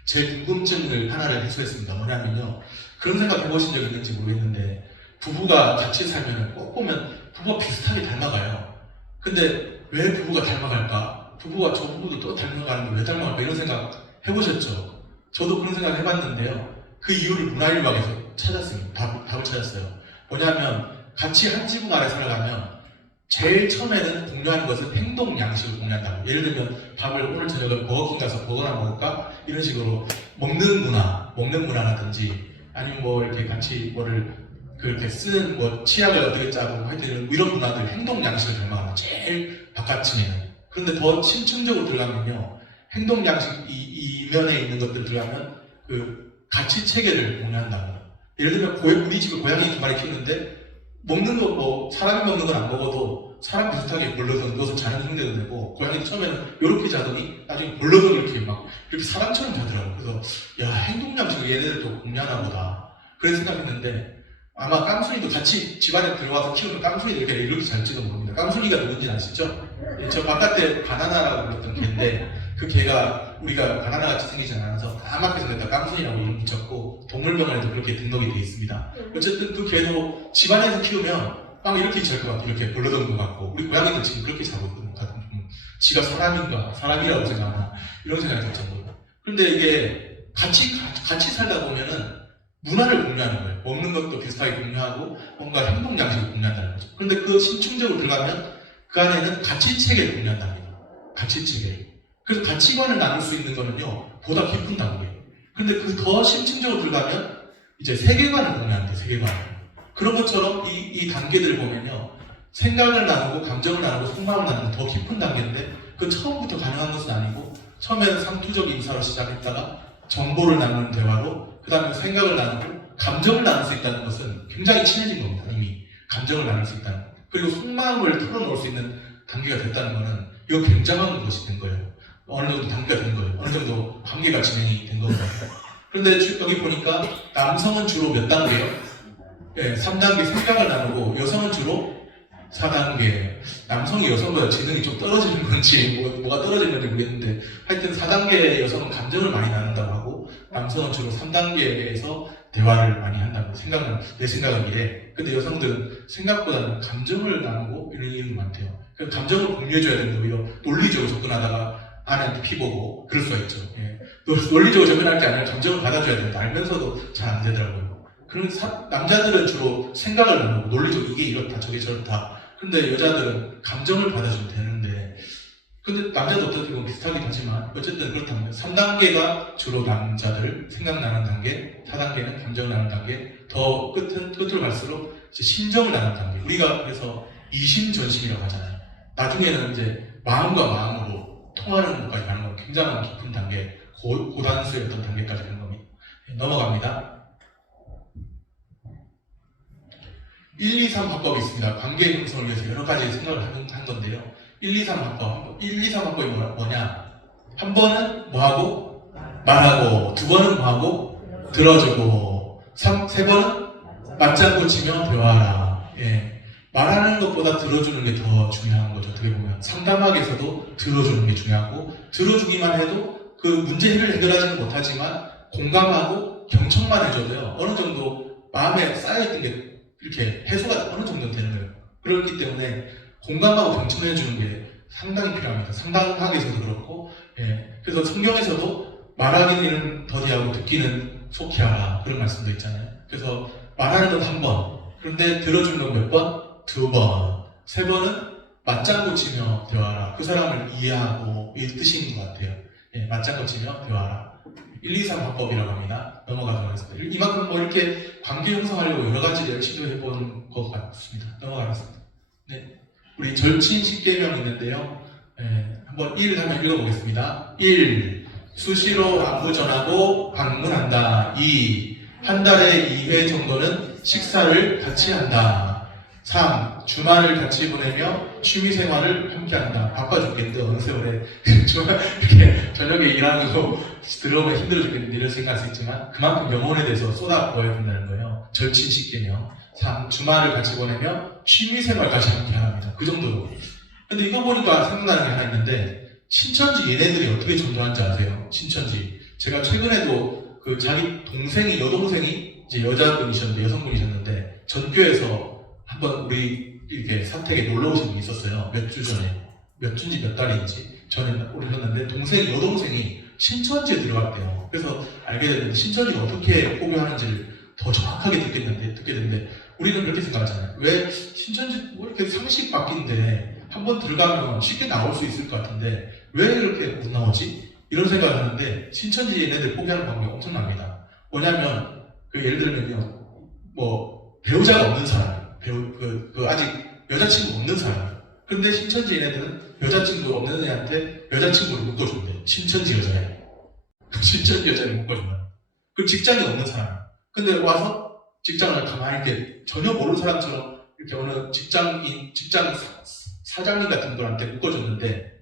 제 궁금증을 하나를 해소했습니다. 뭐냐면요, 그런 생각 해보신 적 있는지 모르겠는데, 부부가 같이 살면 꼭 보면 부부가 비슷하게 닮아가요. 근데 왜 부부가 닮아갈까? 부부가 저 부부도 또 닮아가는데 왜 닮아갈까? 이런 생각 해보셨죠? 저도 그런 생각 해봤는데요. 그 이유를 문화일학에서 찾았습니다. 답을 찾았어요. 뭐냐면 같이 한 지붕 아래 살아가면 제일 처음에는 공유하는 것은 행동 양식을 공유한다고. 예를 들면 밥을 오늘 저녁에 버거킹 가서 버거나 먹을까? 이런 식으로 먹는 문화라든지 아니면 뭐 이렇게 같이 뭐를 그렇게 쓰는 뭐 치약을 어떻게 짜고 하여튼 이런 문화들 행동 양식을 닮아가는 제일 바깥층에는. 그런데 더 심층적으로 들어가면요, 행동 양식 이면에 있는 것들 들어가면 그 가치 체계를 공유한다고. 예를 들면 우리 집에 고양이 2마리 키우는데 먹는 거 뭐 사람이 먹는 건 안 먹어도 사람 비슷하게 벌러덩 누워서 자는 형태도 되고, 고양이도 처음에는 이렇게 자더니 나중에 벌러덩 이렇게 막 이렇게 사람처럼 자더라고. 그래서 야, 행동 양식을 얘네들도 공유하나 보다 그런 생각했는데, 아마 깜순이도 같이 집안에 들어와서 키우면 깜순이도 이렇게 잘지도 모릅니다. 깜순이가 누군지 아시죠? 저 바깥에 바나나라고 불렀던 개인데, 그 개가 우리가 바나나같이 생기지 않아서 까맣게 생겼다 깜순이라고 이름 붙였고, 동물병원에도 그렇게 등록이 되어 있습니다. 어쨌든 그 개도 집안에서 키우면 막 이렇게 잘 것 같아. 이렇게 벌러덩 것 같고, 우리 고양이도 지금 그렇게 자고 있는 것 같은, 지가 사람이라고 생각하나 이런 생각이 들 정도로. 그런데 이게 같이 살다 보면은 문화를 공유하는 거예요. 먹는 것도 비슷하게 공유하고 뭔가 행동 양식을 공유한다는 거죠. 그런데 그 심층적으로 들어가면 그 안에는 가치 체계를 공유한답니다. 가치 체계. 그래서 가치관을 나눌 수 있는 거는요, 보다 깊은 단계. 그런데 그 더 심층적으로 들어가면 이제 세계관을 공유하는데, 세계관을. 그런 것처럼 이 단계들을 보면요, 생각을 나누고 감정을 나누고 속마음을 나누는 더 깊은 단계인데, 그 처음부터 가능한 것은 아니고, 처음에는 상투적 인사로 시작했다가 정보를 나누는 대화로, 그 다음에 생각을 나누고 감정을 나눌 수 있다는 것은 굉장히 친해진 겁니다. 이미 감정을 나눌 수 있다는 것. 그리고 속마음을 털어놓을 수 있는 단계가 됐다는 것은 이거 굉장한 것이 된 거예요. 어느 정도 단계가 된 거예요. 어느 정도 관계가 진행이 된 거예요. 그런데 여기 보니까 남성은 주로 몇 단계요? 네, 3단계 생각을 나누고, 여성은 주로 4단계. 남성이 여성보다 지능이 좀 떨어지는 건지 뭐가 떨어지는 건지 모르겠는데, 하여튼 4단계의 여성은 감정을 많이 나눈다고 하고, 남성은 주로 3단계에서 대화를 많이 한다고. 내 생각은 이래. 근데 여성들은 생각보다는 감정을 나누고 이런 일이 많대요. 그래서 감정을 공유해줘야 되는데 오히려 논리적으로 접근하다가 아내한테 피보고 그럴 수가 있죠. 예. 논리적으로 접근할 게 아니라 감정을 받아줘야 된다. 알면서도 잘 안 되더라고요. 그런 남자들은 주로 생각을 나누고 논리적으로 이게 이렇다 저게 저렇다. 근데 여자들은 감정을 받아주면 되는데, 근데 남자도 어떻게 보면 비슷하긴 하지만 어쨌든 그렇다면 3단계가 주로 남자들 생각 나누는 단계, 4단계는 감정을 나누는 단계, 더 끝으로 갈수록 이제 심정을 나누는 단계. 우리가 그래서 이심전심이라고 하잖아요. 나중에는 이제 마음과 마음으로 통하는 것까지 가는 건 굉장히 깊은 단계, 고단수의 어떤 단계까지 가는 겁니다. 넘어갑니다. 1, 2, 3 화법이 있습니다. 관계 형성을 위해서 여러 가지 생각을 한 건데요. 1, 2, 3 화법. 1, 2, 3 화법이 뭐냐? 한 번은 뭐하고? 말하고. 두 번은 뭐하고? 들어주고. 세 번은 맞장구 치며 대화하라. 예. 말하는 것보다 들어주는 게 더 중요한 거죠. 어떻게 보면. 상담학에서도 들어주는 게 중요하고, 들어주기만 해도 그 문제 해결하지는 못하지만 공감하고 경청만 해줘도요, 어느 정도 마음에 쌓여있던 게 이렇게 해소가 어느 정도 되는 거예요. 그렇기 때문에 공감하고 경청해주는 게 상당히 필요합니다. 상담학에서도 그렇고, 예. 그래서 성경에서도 말하기는 더디하고 듣기는 속히 하라. 그런 말씀도 있잖아요. 그래서 말하는 건 한 번, 그런데 들어주는 건 몇 번? 두 번. 세 번은 맞장구 치며 대화하라. 그 사람을 이해하고, 이 뜻인 것 같아요. 예, 맞장구 치며 대화하라. 1, 2, 3 화법이라고 합니다. 넘어가도록 하겠습니다. 이만큼 뭐 이렇게 관계 형성하려고 여러 가지를 시도해본 것 같습니다. 넘어가겠습니다. 네. 우리 절친 10계명 있는데요. 한번 1 하면 읽어보겠습니다. 1. 수시로 안부 전하고 방문한다. 2. 한 달에 2회 정도는 식사를 같이 한다. 3. 주말을 같이 보내며 취미생활을 함께한다. 바빠 죽겠는데 어느 세월에 주말 이렇게 저녁에 일하는 거 들어오면 힘들어 죽겠는데 이런 생각할 수 있지만 그만큼 영혼에 대해서 쏟아부어야 된다는 거예요. 절친 10계명. 3. 주말을 같이 보내며 취미생활까지 함께합니다. 그 정도로. 근데 이거 보니까 생각나는 게 하나 있는데, 신천지 얘네들이 어떻게 전도하는지 아세요? 신천지. 제가 최근에도 그 자기 동생이, 여동생이 이제 여자분이셨는데, 여성분이셨는데, 전교에서 한번 우리 이렇게 사택에 놀러 오신 분이 있었어요. 몇 주 전에. 몇 주인지 몇 달인지 전에 오셨는데, 여동생이 신천지에 들어갔대요. 그래서 알게 됐는데, 신천지가 어떻게 포교하는지를 더 정확하게 듣게 됐는데, 우리는 그렇게 생각하잖아요. 왜 신천지 뭐 이렇게 상식 바뀐데, 한번 들어가면 쉽게 나올 수 있을 것 같은데, 왜 이렇게 못 나오지? 이런 생각을 하는데, 신천지 얘네들 포기하는 방법이 엄청납니다. 뭐냐면, 예를 들면요, 뭐, 배우자가 없는 사람, 아직 여자친구 없는 사람. 근데 신천지 얘네들은 여자친구 없는 애한테 여자친구를 묶어준대. 신천지 여자애. 신천지 여자를 묶어준다. 그 직장이 없는 사람. 근데 와서 직장을 가만히 이렇게 전혀 모르는 사람처럼 이렇게 어느 직장 사장님 같은 분한테 묶어줬는데,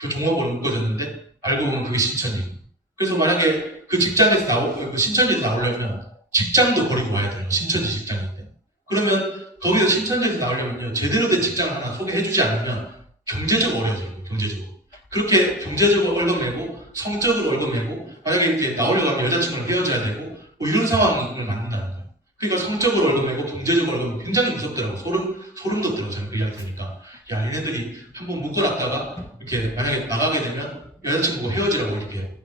그 종업원을 묶어줬는데, 알고 보면 그게 신천지. 그래서 만약에 그 신천지에서 나오려면 직장도 버리고 와야 돼요. 신천지 직장인데. 그러면 거기서 신천지에서 나오려면요, 제대로 된 직장을 하나 소개해주지 않으면 경제적으로 어려워져요. 경제적으로. 그렇게 경제적으로 얼룩내고 성적으로 얼룩내고, 만약에 이렇게 나오려고 하면 여자친구랑 헤어져야 되고, 뭐 이런 상황을 만든다는 거예요. 그러니까 성적으로 얼룩내고 경제적으로 얼룩내고 굉장히 무섭더라고. 소름 돋더라고. 저는 그 이야기 들으니까. 야, 얘네들이 한번 묶어놨다가 이렇게 만약에 나가게 되면 여자친구가 헤어지라고 이렇게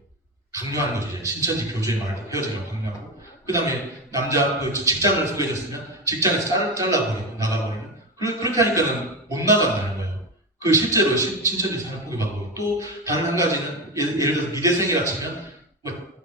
강요하는 거죠. 신천지 교주의 말로 헤어지라고 강요하고, 그 다음에 남자 직장을 소개해줬으면 직장에서 잘라버리고 나가버리면, 그렇게 하니까는 못 나간다는 거예요. 그 실제로 신천지 사는 포기 방법이. 또 다른 한 가지는 예를 들어 미대생이라 치면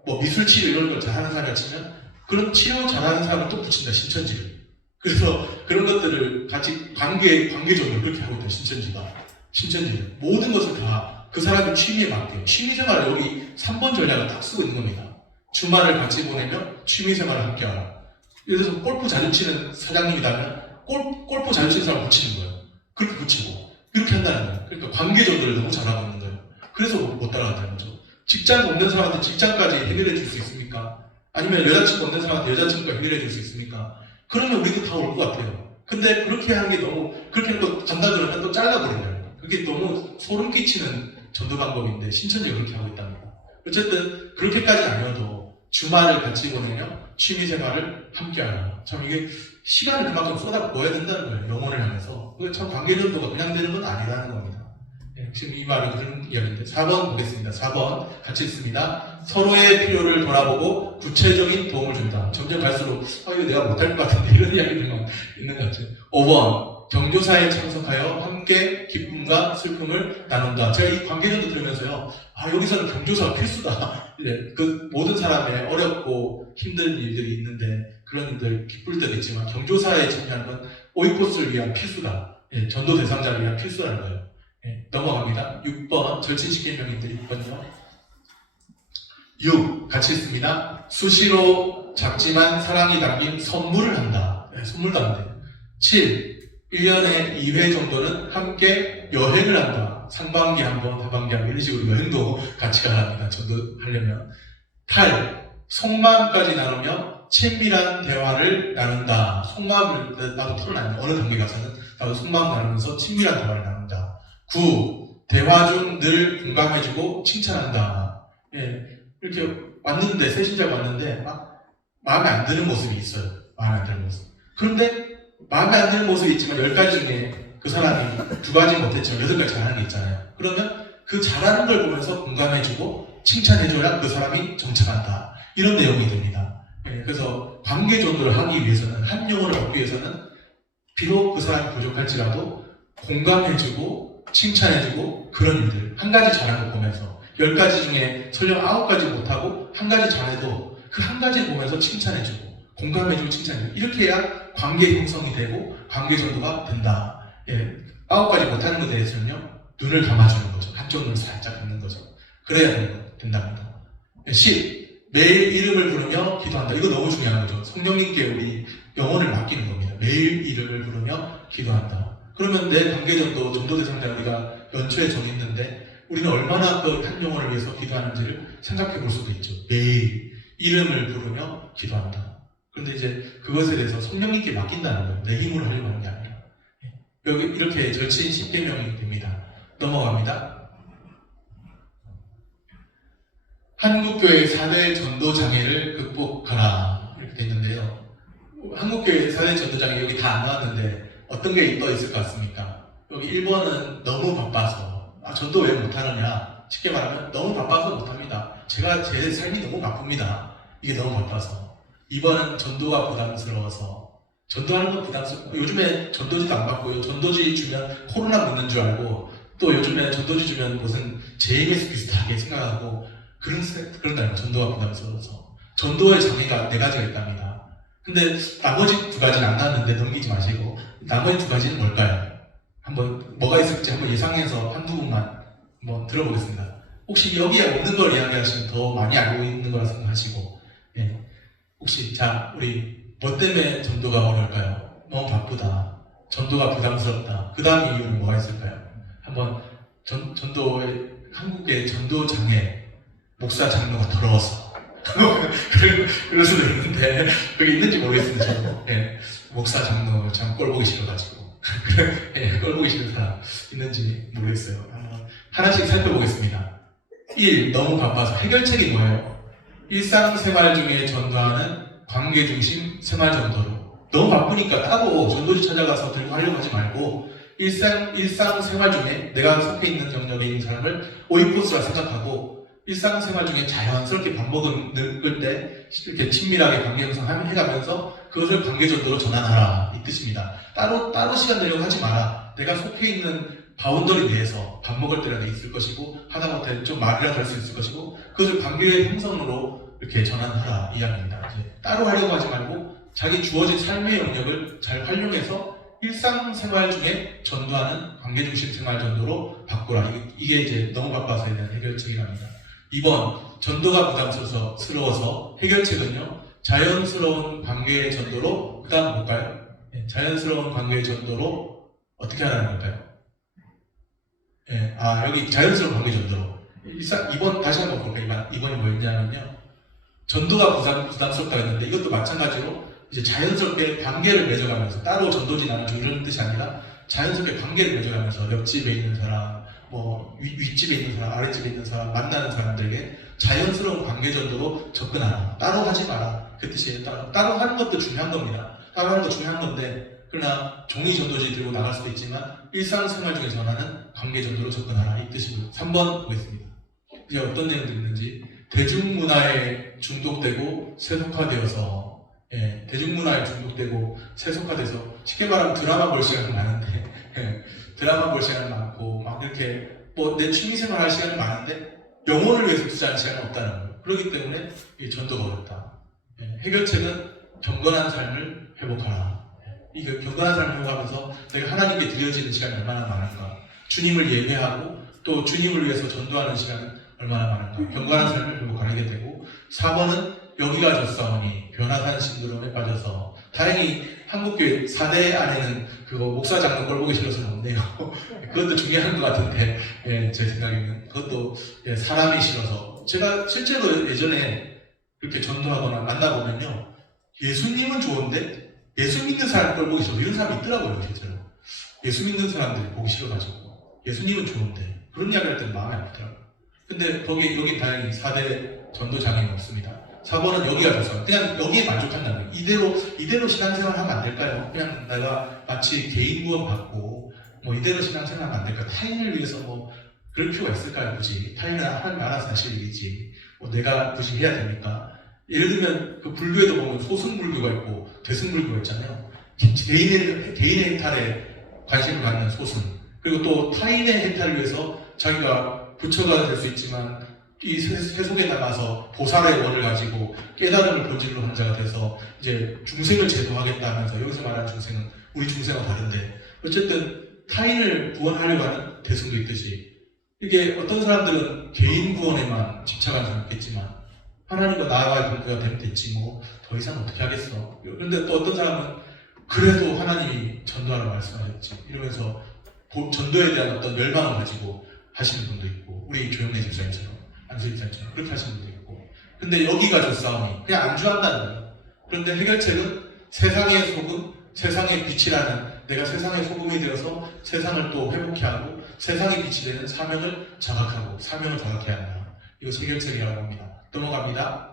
뭐 미술 치료 이런 걸 잘하는 사람이라 치면 그런 치료 잘하는 사람을 또 붙인다, 신천지를. 그래서 그런 것들을 같이 관계적으로 그렇게 하고 있다, 신천지는 모든 것을 다 그 사람의 취미에 맞게, 취미생활을 여기 3번 전략을 딱 쓰고 있는 겁니다. 주말을 같이 보내면 취미생활을 함께 하라. 예를 들어서 골프 자주 치는 사장님이라면 골프 자주 치는 사람을 붙이는 거예요. 그렇게 붙이고 이렇게 한다는 거예요. 그러니까 관계전도를 너무 잘하고 있는 거예요. 그래서 못 따라간다는 거죠. 직장 없는 사람한테 직장까지 해결해 줄 수 있습니까? 아니면 여자친구 없는 사람한테 여자친구가 해결해 줄 수 있습니까? 그러면 우리도 다 올 것 같아요. 근데 그렇게 하는 게 너무, 그렇게 또 간다 그러면 또 잘라버리려고. 그게 너무 소름 끼치는 전도 방법인데, 신천지가 그렇게 하고 있답니다. 어쨌든 그렇게까지는 아니어도 주말을 같이 보내며 취미생활을 함께하는, 참 이게 시간을 그만큼 쏟아부어야 된다는 거예요. 영혼을 향해서. 그게 참 관계전도가 그냥 되는 건 아니라는 겁니다. 지금 이 말은 그런 이야기인데, 4번 보겠습니다. 4번 같이 읽습니다. 서로의 필요를 돌아보고 구체적인 도움을 준다. 점점 갈수록 이거 내가 못할 것 같은데 이런 이야기들만 있는 것 같아요. 5번 경조사에 참석하여 함께 기쁨과 슬픔을 나눈다. 제가 이 관계전도 들으면서요, 여기서는 경조사가 필수다. 그 모든 사람의 어렵고 힘든 일들이 있는데, 그런 일들 기쁠 때도 있지만 경조사에 참여하는 건 오이코스를 위한 필수다. 전도 대상자를 위한 필수라는 거예요. 넘어갑니다. 6번 절친시계명인데 6번이요. 6 같이 읽습니다. 수시로 작지만 사랑이 담긴 선물을 한다. 선물도 한대. 7 1년에 2회 정도는 함께 여행을 한다. 상반기 한번, 하반기 한번 이런 식으로 여행도 같이 가야 합니다. 전도하려면. 8 속마음까지 나누며 친밀한 대화를 나눈다. 속마음을 나도 털어놔요. 어느 단계 가서는 나도 속마음 나누면서 친밀한 대화를 나눈다. 9 대화 중 늘 공감해주고 칭찬한다. 이렇게 왔는데, 새신자가 왔는데 막 마음에 안 드는 모습이 있어요. 마음에 안 드는 모습. 그런데 마음에 안 드는 모습이 있지만 10가지 중에 그 사람이 2가지 못했지만 8가지 잘하는 게 있잖아요. 그러면 그 잘하는 걸 보면서 공감해주고 칭찬해줘야 그 사람이 정착한다. 이런 내용이 됩니다. 그래서 관계전도를 하기 위해서는, 한 영혼을 얻기 위해서는 비록 그 사람이 부족할지라도 공감해주고 칭찬해주고, 그런 일들, 한 가지 잘한 거 보면서 10가지 중에 설령 9가지 못하고 한 가지 잘해도 그 한 가지 보면서 칭찬해주고 공감해주고 칭찬해주고, 이렇게 해야 관계 형성이 되고 관계 전도가 된다. 9가지 못하는 것에 대해서는요, 눈을 감아주는 거죠. 한쪽 눈을 살짝 감는 거죠. 그래야 된답니다. 10 매일 이름을 부르며 기도한다. 이거 너무 중요한 거죠. 성령님께 우리 영혼을 맡기는 겁니다. 매일 이름을 부르며 기도한다. 그러면 내 관계전도, 전도 대상자 우리가 연초에 정했는데 우리는 얼마나 그 한 영혼을 위해서 기도하는지를 생각해 볼 수도 있죠. 매일 이름을 부르며 기도한다. 그런데 이제 그것에 대해서 성령님께 맡긴다는 거예요. 내 힘으로 하려고 하는 게 아니라. 여기 이렇게 절친 10계명이 됩니다. 넘어갑니다. 한국교회 4대 전도 장애를 극복하라 이렇게 돼 있는데요. 한국교회 4대 전도 장애 여기 다 안 나왔는데 어떤 게 떠 있을 것 같습니까? 여기 1번은 너무 바빠서 전도 왜 못하느냐, 쉽게 말하면 너무 바빠서 못합니다. 제가 제 삶이 너무 바쁩니다. 이게 너무 바빠서. 2번은 전도가 부담스러워서. 전도하는 건 부담스럽고, 요즘에 전도지도 안 받고요. 전도지 주면 코로나 묻는 줄 알고, 또 요즘에 전도지 주면 무슨 JMS 비슷하게 생각하고 그런다는 전도가 부담스러워서. 전도의 장애가 4가지가 있답니다. 근데 나머지 2가지는 안 나왔는데 넘기지 마시고, 나머지 2가지는 뭘까요? 한번 뭐가 있을지 한번 예상해서 한두 분만 한번 들어보겠습니다. 혹시 여기에 없는 걸 이야기하시면 더 많이 알고 있는 거라 생각하시고, 예. 혹시 우리 뭐 때문에 전도가 어려울까요? 너무 바쁘다. 전도가 부담스럽다. 그 다음 이유는 뭐가 있을까요? 한번 전도의 한국의 전도 장애, 목사 장로가 더러워서 그럴 수도 있는데 그게 있는지 모르겠습니다. 저도. 예. 목사 장로 참 꼴보기 싫어가지고 예, 꼴보기 싫은 사람 있는지 모르겠어요. 한번 하나씩 살펴보겠습니다. 1. 너무 바빠서. 해결책이 뭐예요? 일상생활 중에 전도하는 관계중심 생활전도로. 너무 바쁘니까 따로 전도지 찾아가서 들고 하려고 하지 말고 일상생활 중에 내가 속해 있는 영역에 있는 사람을 오이코스라 생각하고 일상생활 중에 자연스럽게 밥 먹을 때 이렇게 친밀하게 관계 형성해가면서 그것을 관계전도로 전환하라 이 뜻입니다. 따로 시간 내려고 하지 마라. 내가 속해 있는 바운더리 내에서 밥 먹을 때라도 있을 것이고 하다못해 좀 말이라도 할 수 있을 것이고 그것을 관계의 형성으로 이렇게 전환하라 이야기입니다. 따로 하려고 하지 말고 자기 주어진 삶의 영역을 잘 활용해서 일상생활 중에 전도하는 관계중심 생활전도로 바꾸라. 이게 이제 너무 바빠서에 대한 해결책이랍니다. 2번, 전도가 부담스러워서 해결책은요, 자연스러운 관계의 전도로, 그 다음 볼까요? 네, 자연스러운 관계의 전도로 어떻게 하라는 걸까요? 네, 여기 자연스러운 관계 전도로. 2번 다시 한번 볼까요? 2번이 뭐였냐면요, 전도가 부담스럽다고 했는데 이것도 마찬가지로 이제 자연스럽게 관계를 맺어가면서 따로 전도지 나는 이런 뜻이 아니라 자연스럽게 관계를 맺어가면서 옆집에 있는 사람, 뭐 윗집에 있는 사람, 아랫집에 있는 사람, 만나는 사람들에게 자연스러운 관계 전도로 접근하라. 따로 하지 마라. 그 뜻이에요. 따로 하는 것도 중요한 겁니다. 따로 하는 거 중요한 건데 그러나 종이 전도지 들고 나갈 수도 있지만 일상생활 중에 전하는 관계 전도로 접근하라. 이 뜻이고요. 3번 보겠습니다. 이제 어떤 내용들이 있는지. 대중문화에 중독되고 세속화되어서 대중문화에 중독되고 세속화돼서 쉽게 말하면 드라마 볼 시간은 많은데 드라마 볼 시간은 많고 막 이렇게 뭐 내 취미생활 할 시간은 많은데 영혼을 위해서 투자하는 시간은 없다는 거예요. 그렇기 때문에 이 전도가 어렵다. 해결책은 경건한 삶을 회복하라. 이 경건한 삶을 회복하면서 내가 하나님께 드려지는 시간이 얼마나 많은가, 주님을 예배하고 또 주님을 위해서 전도하는 시간은 얼마나 많은가, 경건한 삶을 회복하게 되고. 4번은 여기가 졌사오니 변화산 신드롬에 빠져서. 다행히 한국교회 4대 안에는 그거 목사 장로 꼴 보기 싫어서는 없네요. 그것도 중요한 것 같은데 제 생각에는 그것도 사람이 싫어서. 제가 실제로 예전에 그렇게 전도하거나 만나보면요, 예수님은 좋은데 예수 믿는 사람 꼴 보기 싫어 이런 사람이 있더라고요. 실제로 예수 믿는 사람들이 보기 싫어가지고 예수님은 좋은데 그런 이야기 할 때는 마음이 아프더라고요. 근데 여기 다행히 4대 전도 장애는 없습니다. 4번은 여기가 됐어요. 그냥 여기에 만족한다는 거예요. 이대로 신앙생활 하면 안 될까요? 그냥 내가 마치 개인 구원 받고 뭐 이대로 신앙생활 하면 안 될까? 타인을 위해서 뭐 그럴 필요가 있을까요? 굳이 타인은 하나님 알아서 하실 일이지 뭐 내가 굳이 해야 됩니까? 예를 들면 그 불교에도 보면 소승불교가 있고 대승불교가 있잖아요. 개인의 해탈에 관심을 갖는 소승, 그리고 또 타인의 해탈을 위해서 자기가 부처가 될 수 있지만 이 세속에 나가서 보살의 원을 가지고 깨달음을 본질로 한 자가 돼서 이제 중생을 제도하겠다 하면서, 여기서 말하는 중생은 우리 중생과 다른데 어쨌든 타인을 구원하려고 하는 대승도 있듯이, 이게 어떤 사람들은 개인 구원에만 집착하는 사람이 있겠지만 하나님과 나아갈 관계가 되면 됐지 뭐 더 이상 어떻게 하겠어. 그런데 또 어떤 사람은 그래도 하나님이 전도하라고 말씀하셨지 이러면서 전도에 대한 어떤 열망을 가지고 하시는 분도 있고, 우리 조영래 집사님처럼, 안수 집사님처럼 그렇게 하시는 분도 있고. 근데 여기가 저 싸움이 그냥 안주한다는 거예요. 그런데 해결책은 세상의 소금, 세상의 빛이라는, 내가 세상의 소금이 되어서 세상을 또 회복해 하고 세상의 빛이 되는 사명을 자각하고 사명을 자각해야 한다. 이거 해결책이라고 합니다. 넘어갑니다.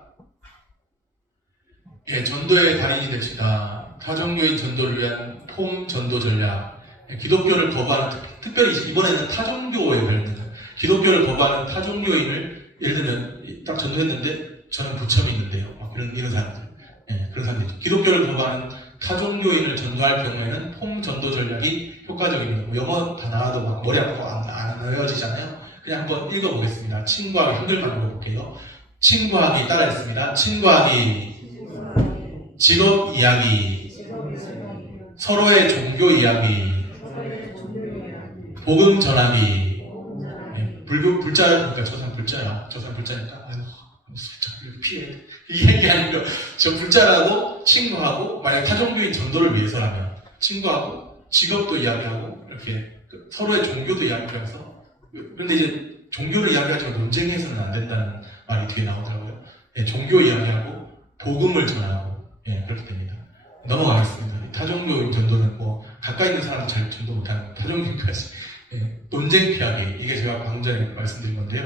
예, 전도의 달인이 됩시다. 타종교인 전도를 위한 폼 전도 전략. 예, 기독교를 거부하는, 특별히 이번에는 타종교에 관련된 기독교를 거부하는 타종교인을 예를 들면 딱 전도했는데 저는 부첨이 있는데요. 이런 사람들. 예, 그런 사람들. 기독교를 거부하는 타종교인을 전도할 경우에는 폼 전도 전략이 효과적입니다. 영어 다 나와도 막 머리 아프고 안 외워지잖아요. 그냥 한번 읽어보겠습니다. 친구하기 한글만 읽어볼게요. 친구하기 따라했습니다. 친구하기, 직업 이야기, 서로의 종교 이야기, 복음 전하기. 네, 불자, 그러니까 저 사람 불자야. 저 사람 불자니까 아유, 피해. 이게 아니라 저 불자라고 친구하고 만약 타종교인 전도를 위해서라면 친구하고 직업도 이야기하고 이렇게 서로의 종교도 이야기하면서 그런데 이제 종교를 이야기하지만 논쟁해서는 안 된다는 말이 뒤에 나오더라고요. 예, 종교 이야기하고 복음을 전하고 예, 그렇게 됩니다. 넘어가겠습니다. 타종교인 전도는 뭐 가까이 있는 사람은 잘 전도 못하는 타종교인까지 예, 논쟁 피하기 이게 제가 방금 전에 말씀드린 건데요.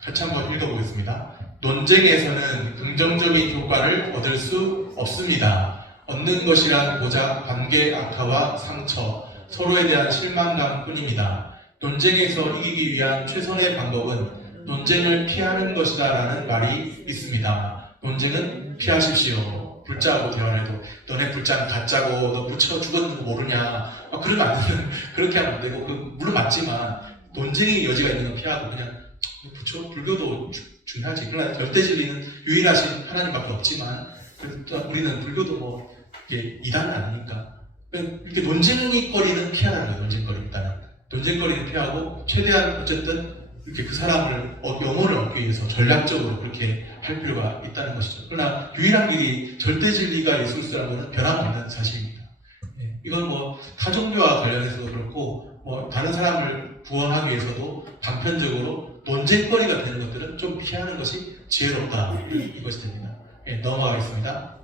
같이 한번 읽어보겠습니다. 논쟁에서는 긍정적인 효과를 얻을 수 없습니다. 얻는 것이란 고작 관계 악화와 상처, 서로에 대한 실망감 뿐입니다. 논쟁에서 이기기 위한 최선의 방법은 논쟁을 피하는 것이다 라는 말이 있습니다. 논쟁은 피하십시오. 불자하고 대화를 해도 너네 불자는 가짜고 너 묻혀 죽었는 거 모르냐 그러면 안 되는 그렇게 하면 안 되고 물론 맞지만 논쟁의 여지가 있는 건 피하고 그냥 그렇죠. 불교도 중요하지. 그러나 절대진리는 유일하신 하나님밖에 없지만 우리는 불교도 뭐 이게 이단은 아니니까 이렇게 논쟁거리는 피하라는 거예요. 논쟁거리는 피하고 최대한 어쨌든 이렇게 그 사람을 영혼을 얻기 위해서 전략적으로 그렇게 할 필요가 있다는 것이죠. 그러나 유일한 길이 절대진리가 예수라는 것은 변함없는 사실입니다. 예, 이건 뭐 타종교와 관련해서도 그렇고 뭐 다른 사람을 구원하기 위해서도 단편적으로 논쟁거리가 되는 것들은 좀 피하는 것이 지혜롭다 이것이 됩니다. 예, 넘어가겠습니다.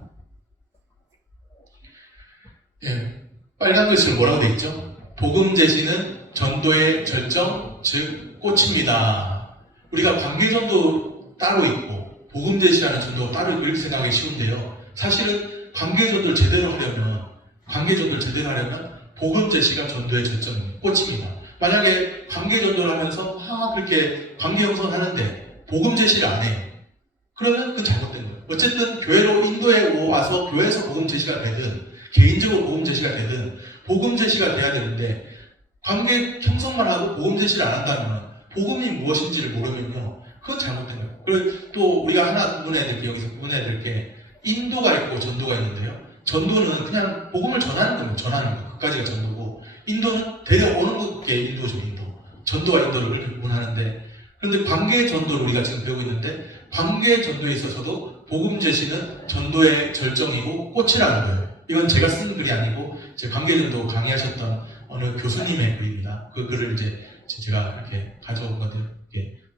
예, 빨간 글씨로 뭐라고 되어 있죠? 복음 제시는 전도의 절정, 즉 꽃입니다. 우리가 관계전도 따로 있고 복음 제시하는 전도가 따로 있고 이렇게 생각하기 쉬운데요. 사실은 관계전도를 제대로 하려면 복음 제시가 전도의 절정입니다. 꽃입니다. 만약에 관계 전도를 하면서 막 그렇게 관계 형성하는데 복음 제시를 안 해요. 그러면 그건 잘못된 거예요. 어쨌든 교회로 인도에 와서 교회에서 복음 제시가 되든 개인적으로 복음 제시가 되든 복음 제시가 돼야 되는데 관계 형성만 하고 복음 제시를 안 한다면 복음이 무엇인지를 모르면요. 그건 잘못된 거예요. 그리고 또 우리가 하나 구분해야 될 게 여기서 구분해야 될 게 인도가 있고 전도가 있는데요. 전도는 그냥 복음을 전하는 거. 그까지가 전도고 인도는 데려오는 게 인도죠. 전도와 인도를 그렇게 구분하는데 그런데 관계 전도를 우리가 지금 배우고 있는데 관계 전도에 있어서도 복음 제시는 전도의 절정이고 꽃이라는 거예요. 이건 제가 쓴 글이 아니고 제 관계 전도 강의하셨던 어느 교수님의 글입니다. 그 글을 이제 제가 이렇게 가져온 건데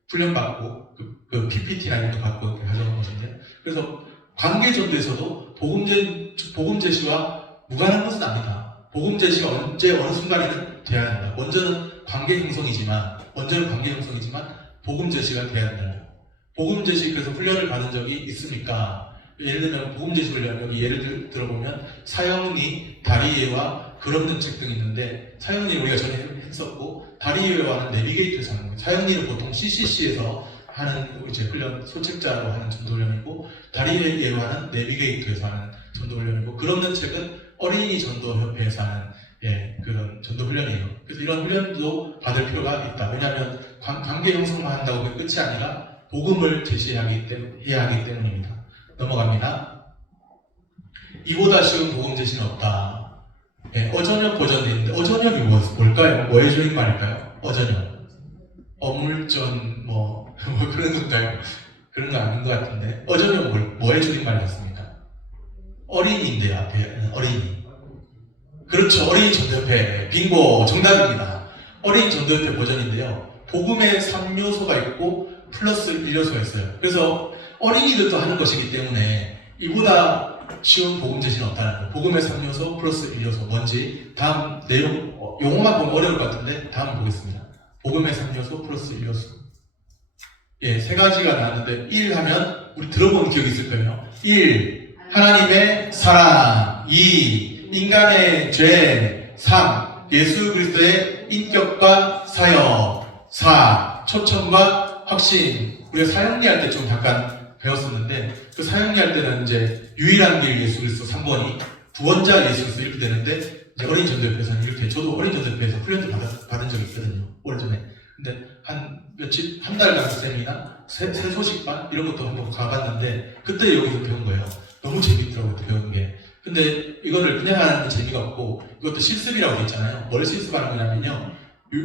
훈련받고 그 PPT나 이런 거 받고 이렇게 가져온 것인데 그래서 관계 전도에서도 복음 제시와 무관한 것은 아니다. 복음 제시가 언제 어느 순간에는 돼야 한다. 먼저는 관계 형성이지만 복음 제시가 돼야 한다. 복음 제시 그래서 훈련을 받은 적이 있습니까? 예를 들면 복음 제시 훈련 여기 예를 들어보면 사형리, 다리예와 글없는 책 등이 있는데 사형리 우리가 전에 했었고 다리예와는 내비게이터에서 하는 거예요. 사형리는 보통 CCC에서 하는 이제 훈련 소책자로 하는 전도훈련이고 다리예와는 내비게이터에서 하는 전도훈련이고 글없는 책은 어린이 전도협회에서 하는 그런 전도훈련이에요. 그래서 이런 훈련도 받을 필요가 있다. 왜냐하면 관계 형성만 한다고 그게 끝이 아니라 복음을 제시해야 하기 때문입니다. 넘어갑니다. 이보다 쉬운 복음 제시는 없다. 어전역 버전이 있는데 어전역이 뭘까요? 뭐의 줄임말일까요? 어전역. 어물전 뭐 그런 건가요? 그런 거 아닌 것 같은데 어전역 뭐의 줄임말이었습니까? 어린이인데요. 앞에 어린이. 그렇죠. 어린이 전도협회. 빙고 정답입니다. 어린이 전도협회 버전인데요. 복음의 3요소가 있고 플러스 1요소가 있어요. 그래서 어린이들도 하는 것이기 때문에 이보다 쉬운 복음 제시는 없다는 거예요. 복음의 3요소 플러스 1요소 뭔지 다음 내용 용어만 보면 어려울 것 같은데 다음 보겠습니다. 복음의 3요소 플러스 1요소 세 가지가 나왔는데 1 하면 우리 들어본 기억이 있을 거예요. 1. 하나님의 사랑. 2. 인간의 죄. 3. 예수 그리스도의 인격과 사역. 4. 초청과 확신. 우리가 사형리 할 때 좀 잠깐 배웠었는데, 그 사형리 할 때는 이제 유일한 길 예수 그리스도 3번이 구원자 예수 그리스도 이렇게 되는데, 이제 어린 전도협회에서는 이렇게, 저도 어린 전도협회에서 훈련도 받은 적이 있거든요. 오래전에. 근데 한 달간 세미나 새 소식반 이런 것도 한번 가봤는데, 그때 여기서 배운 거예요. 너무 재밌더라고요, 배운 게. 근데 이거를 그냥 하는 재미가 없고, 이것도 실습이라고 돼 있잖아요. 뭘 실습하는 거냐면요,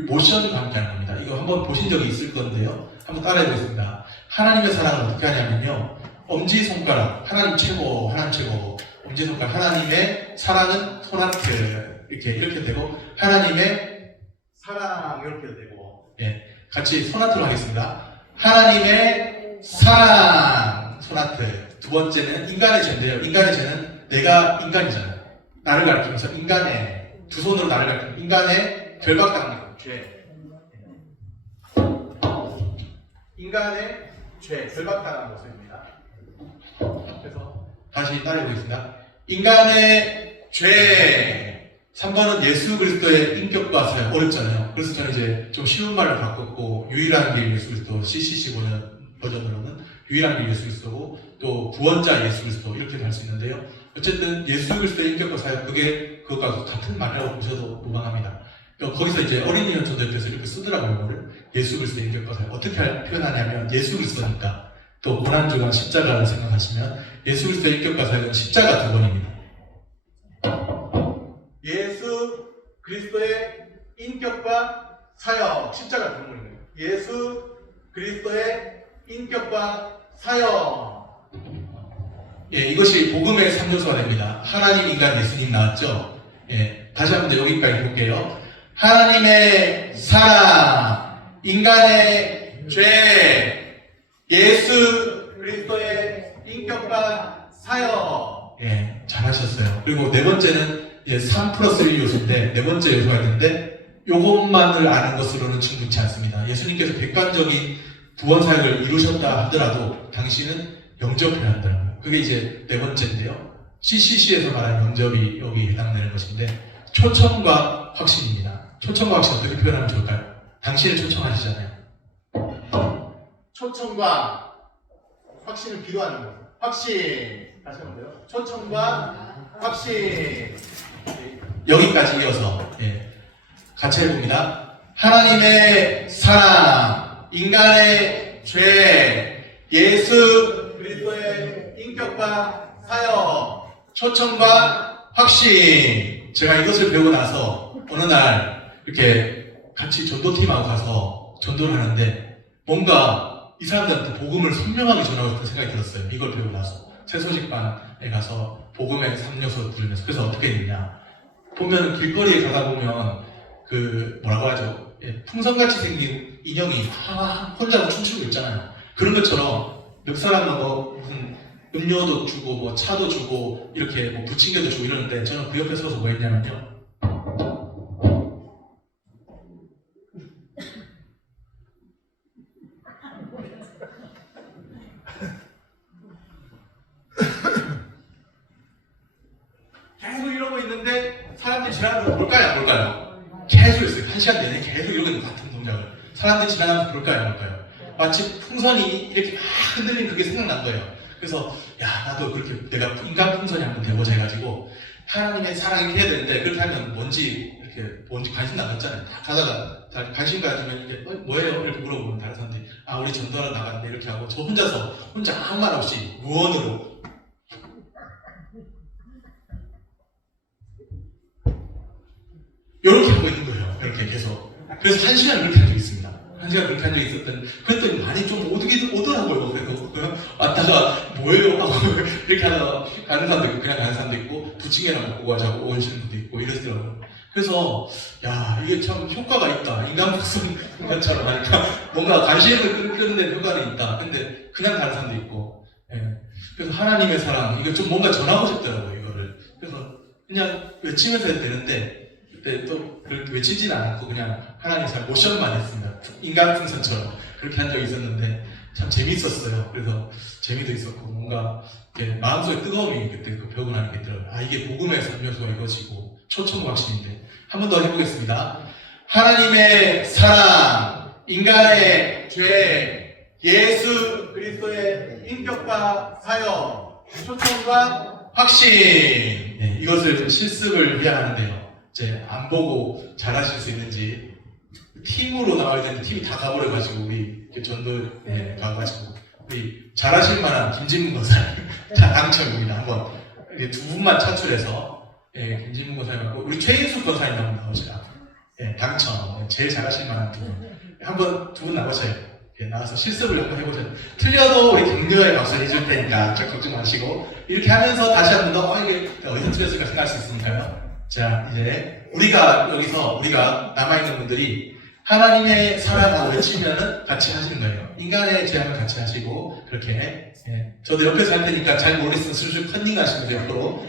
모션과 함께 하는 겁니다. 이거 한번 보신 적이 있을 건데요. 한번 따라해 보겠습니다. 하나님의 사랑을 어떻게 하냐면요, 엄지손가락, 하나님 최고, 하나님 최고, 엄지손가락, 하나님의 사랑은 손하트, 이렇게 되고, 하나님의 사랑, 이렇게 되고, 예, 같이 손하트로 하겠습니다. 하나님의 사랑, 손하트. 두 번째는 인간의 죄인데요. 인간의 죄는 내가 인간이잖아요. 나를 가리키면서 인간의, 두 손으로 나를 가리키면서 인간의 결박당하는 죄. 인간의 죄, 결박당하는 모습입니다. 그래서 다시 따라해보겠습니다. 인간의 죄. 3번은 예수 그리스도의 인격과 사역. 어렵잖아요. 그래서 저는 이제 좀 쉬운 말을 바꿨고, 유일한 길 예수 그리스도, CCC 버전으로는 유일한 길 예수 그리스도고, 또 구원자 예수 그리스도, 이렇게 할 수 있는데요. 어쨌든 예수 그리스도의 인격과 사역, 그것과 같은 말이라고 보셔도 무방합니다. 거기서 이제 어린이년 전도협회에서 이렇게 쓰더라고요, 이거를. 예수 그리스도의 인격과 사역. 어떻게 표현하냐면, 예수 그리스도니까, 또 고난주간 십자가를 생각하시면, 예수 그리스도의 인격과 사역은 십자가 두 번입니다. 예수 그리스도의 인격과 사역, 십자가 두 번입니다. 예수 그리스도의 인격과 사역. 예, 이것이 복음의 3요소가 됩니다. 하나님, 인간, 예수님 나왔죠? 예, 다시 한번 더 여기까지 볼게요. 하나님의 사랑, 인간의 죄, 예수 그리스도의 인격과 사역. 예, 잘하셨어요. 그리고 네 번째는 3 플러스 1 요소인데, 네 번째 요소가 있는데, 요것만을 아는 것으로는 충분치 않습니다. 예수님께서 객관적인 구원 사역을 이루셨다 하더라도 당신은 영접해야 한다는 거예요. 그게 이제 네 번째인데요. CCC에서 말하는 영접이 여기 해당되는 것인데, 초청과 확신입니다. 초청과 확신 어떻게 표현하면 좋을까요? 당신을 초청하시잖아요. 초청과 확신을 비교하는 거예요. 확신. 다시 한번 돼요. 초청과 확신. 여기까지 이어서 같이 해봅니다. 하나님의 사랑, 인간의 죄, 예수 그리스도의 인격과 사역, 초청과 확신. 제가 이것을 배우고 나서 어느 날 이렇게 같이 전도팀하고 가서 전도를 하는데, 뭔가 이 사람들한테 복음을 선명하게 전하고 싶은 생각이 들었어요. 이걸 배우고 나서 새소식반에 가서 복음의 3요소 들으면서. 그래서 어떻게 했느냐, 보면 길거리에 가다 보면 뭐라고 하죠? 풍선같이 생긴 인형이 혼자 춤추고 있잖아요. 그런 것처럼 몇 사람은 무슨 음료도 주고 차도 주고 이렇게 부침개도 주고 이러는데, 저는 그 옆에 서서 뭐 했냐면요, 계속 이러고 있는데 사람들이 지나가면서 볼까요? 계속 했어요. 1시간 내내 계속 이러고 있는 같은 동작을. 사람들이 지나가면서 볼까요? 마치 풍선이 이렇게 막 흔들리는 그게 생각난 거예요. 그래서 나도 그렇게 내가 인간 풍선이 한번 돼보자 해가지고, 하나님의 사랑이 해야 되는데, 그렇게 하면 뭔지 관심 나갔잖아요. 가다가 관심 가지면 이게 뭐예요? 이렇게 물어보면 다른 사람들이 우리 전도하러 나갔는데 이렇게 하고, 저 혼자 아무 말 없이 무언으로 이렇게 하고 있는 거예요. 이렇게 계속. 그래서 1시간 그렇게 한 적이 있습니다. 1시간 그렇게 한 적이 그랬더니 많이 좀 오더라고요. 그래서 왔다가 뭐예요? 하고 이렇게 하다가 가는 사람도 있고, 그냥 가는 사람도 있고, 부침개나 먹고 가자고 오시는 분도 있고 이러더라고요. 그래서 이게 참 효과가 있다. 인간 복선처럼 하니까 뭔가 관심을 끄는 데 효과는 있다. 근데 그냥 가는 사람도 있고. 그래서 하나님의 사랑, 이거 좀 뭔가 전하고 싶더라고요, 이거를. 그래서 그냥 외치면서 해도 되는데, 그때 또 그렇게 외치지는 않고 그냥 하나님의 사랑 모션만 했습니다. 인간 풍선처럼 그렇게 한 적이 있었는데, 참 재밌었어요. 그래서 재미도 있었고 뭔가 마음속에 뜨거움이 그때 그 배우고 나니까 있더라고요. 아, 이게 복음의 3요소가 이것이고 초청과 확신인데 한 번 더 해보겠습니다. 하나님의 사랑, 인간의 죄, 예수 그리스도의 인격과 사역, 초청과 확신, 이것을 실습을 해야 하는데요. 이제 안 보고 잘하실 수 있는지 팀으로 나와야 되는데 팀이 다 가버려가지고 우리 전도에 가가지고 우리 잘하실 만한 김진문 권사님 다 당첨입니다. 한번 두 분만 차출해서 김진문 권사님하고 우리 최인숙 권사님 한번 나오시라. 당첨. 제일 잘하실 만한 두 분. 한번 두 분 나오세요. 나와서 실습을 한번 해보세요. 틀려도 우리 격려의 박수를 해줄 테니까 걱정 마시고 이렇게 하면서 다시 한 번 더 이게 연습했으니까 생각할 수 있으니까요. 자, 이제 우리가 여기서 우리가 남아있는 분들이 하나님의 사랑하고 외치면은 같이 하시는 거예요. 인간의 죄악을 같이 하시고 그렇게 저도 옆에서 할 테니까 잘 모르겠으면 슬슬 컨닝 하시면 옆으로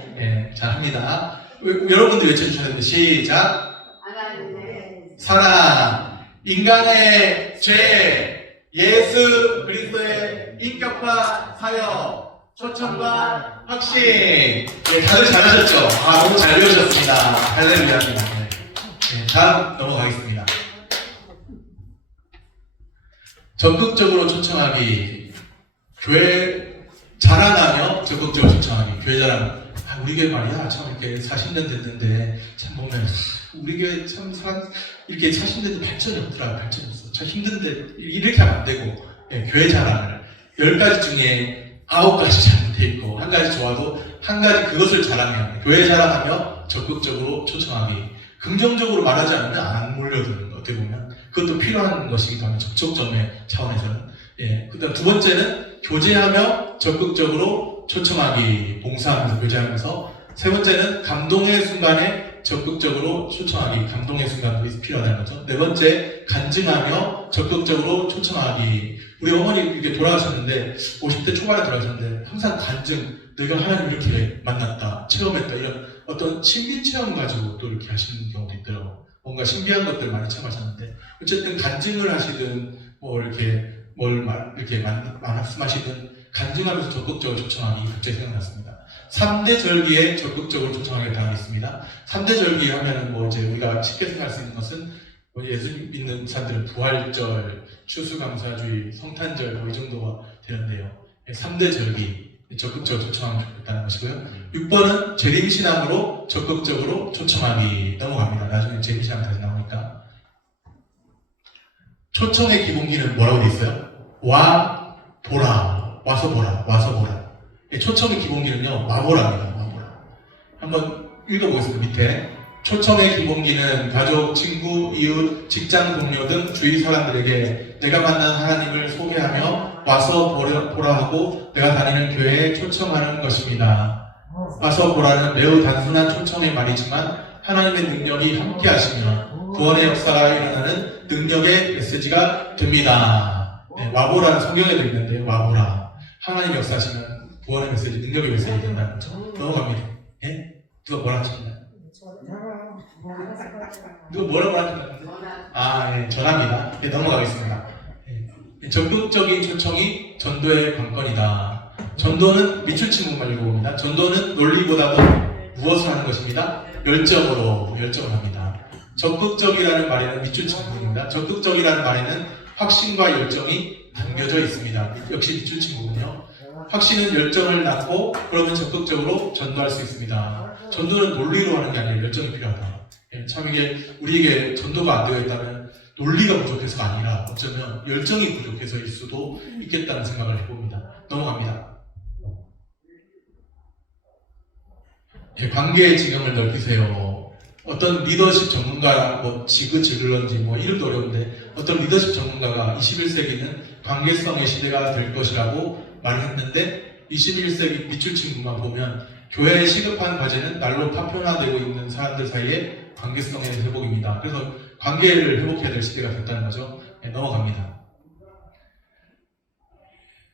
잘 합니다. 여러분들 외쳐주셔야 되는데 시작. 하나님의 사랑, 인간의 죄, 예수 그리스도의 인격화 사역, 초청과 확신. 다들 잘하셨죠? 아, 너무 잘 배우셨습니다. 할렐루야입니다. 다음 넘어가겠습니다. 적극적으로 초청하기. 교회 자랑하며 적극적으로 초청하기. 교회 자랑. 아, 우리 교회 말이야. 참 이렇게 40년 됐는데, 참 보면, 우리 교회 참 이렇게 40년 된 발전이 없더라. 발전이 없어. 참 힘든데, 이렇게 하면 안 되고, 교회 자랑을. 10가지 중에 9가지 잘못돼 있고, 1가지 좋아도 1가지 그것을 자랑해야 합니다. 교회 자랑하며 적극적으로 초청하기. 긍정적으로 말하지 않으면 안 몰려드는 거, 어떻게 보면. 그것도 필요한 것이기도 하면 접촉점의 차원에서는. 그 다음 두 번째는 교제하며 적극적으로 초청하기. 봉사하면서 교제하면서. 세 번째는 감동의 순간에 적극적으로 초청하기. 감동의 순간도 필요하다는 거죠. 네 번째, 간증하며 적극적으로 초청하기. 우리 어머니 이렇게 돌아가셨는데 50대 초반에 돌아가셨는데 항상 간증, 내가 하나님 이렇게 만났다, 체험했다, 이런 어떤 신비 체험 가지고 또 이렇게 하시는 경우도 있더라고요. 뭔가 신비한 것들 많이 체험하셨는데 어쨌든 간증을 하시든 뭐 이렇게 이렇게 말씀하시든 간증하면서 적극적으로 초청하기 갑자기 생각났습니다. 3대 절기에 적극적으로 초청하겠다는 게 있습니다. 3대 절기 하면은 뭐 이제 우리가 쉽게 생각할 수 있는 것은 뭐 예수 믿는 사람들은 부활절, 추수감사주의, 성탄절 뭐 이 정도가 되는데요. 3대 절기 적극적으로 초청하면 좋겠다는 것이고요. 6번은 재림신앙으로 적극적으로 초청하기. 넘어갑니다. 나중에 재림신앙 다시 나오니까. 초청의 기본기는 뭐라고 되어 있어요? 와, 보라. 와서 보라. 와서 보라. 초청의 기본기는요, 와보라입니다. 와보라. 한번 읽어보겠습니다. 밑에. 초청의 기본기는 가족, 친구, 이웃, 직장 동료 등 주위 사람들에게 내가 만난 하나님을 소개하며 와서 보라 하고 내가 다니는 교회에 초청하는 것입니다. 와서 보라는 매우 단순한 초청의 말이지만 하나님의 능력이 함께 하시며 구원의 역사가 일어나는 능력의 메시지가 됩니다. 와보라는 성경에도 있는데 와보라. 하나님 역사하시면 구원의 메시지, 능력의 메시지 된다는 거죠. 넘어갑니다. 누가 뭐라 하셨나요? 누가 뭐라고 하셨나요? 전합니다. 넘어가겠습니다. 적극적인 초청이 전도의 관건이다. 전도는 밑줄 문만 읽어봅니다. 전도는 논리보다도 무엇을 하는 것입니다? 열정을 합니다. 적극적이라는 말에는 밑줄 문입니다. 적극적이라는 말에는 확신과 열정이 담겨져 있습니다. 역시 밑줄 문이요. 확신은 열정을 낳고 그러면 적극적으로 전도할 수 있습니다. 전도는 논리로 하는 게 아니라 열정이 필요하다. 참 이게 우리에게 전도가 안 되어 있다면 논리가 부족해서가 아니라 어쩌면 열정이 부족해서일 수도 있겠다는 생각을 해봅니다. 넘어갑니다. 관계의 지경을 넓히세요. 어떤 리더십 전문가, 지그질런지 이름도 어려운데 어떤 리더십 전문가가 21세기는 관계성의 시대가 될 것이라고 말했는데 21세기 밑줄친구만 보면 교회의 시급한 과제는 날로 파편화되고 있는 사람들 사이에 관계성의 회복입니다. 그래서 관계를 회복해야 될 시대가 됐다는 거죠. 넘어갑니다.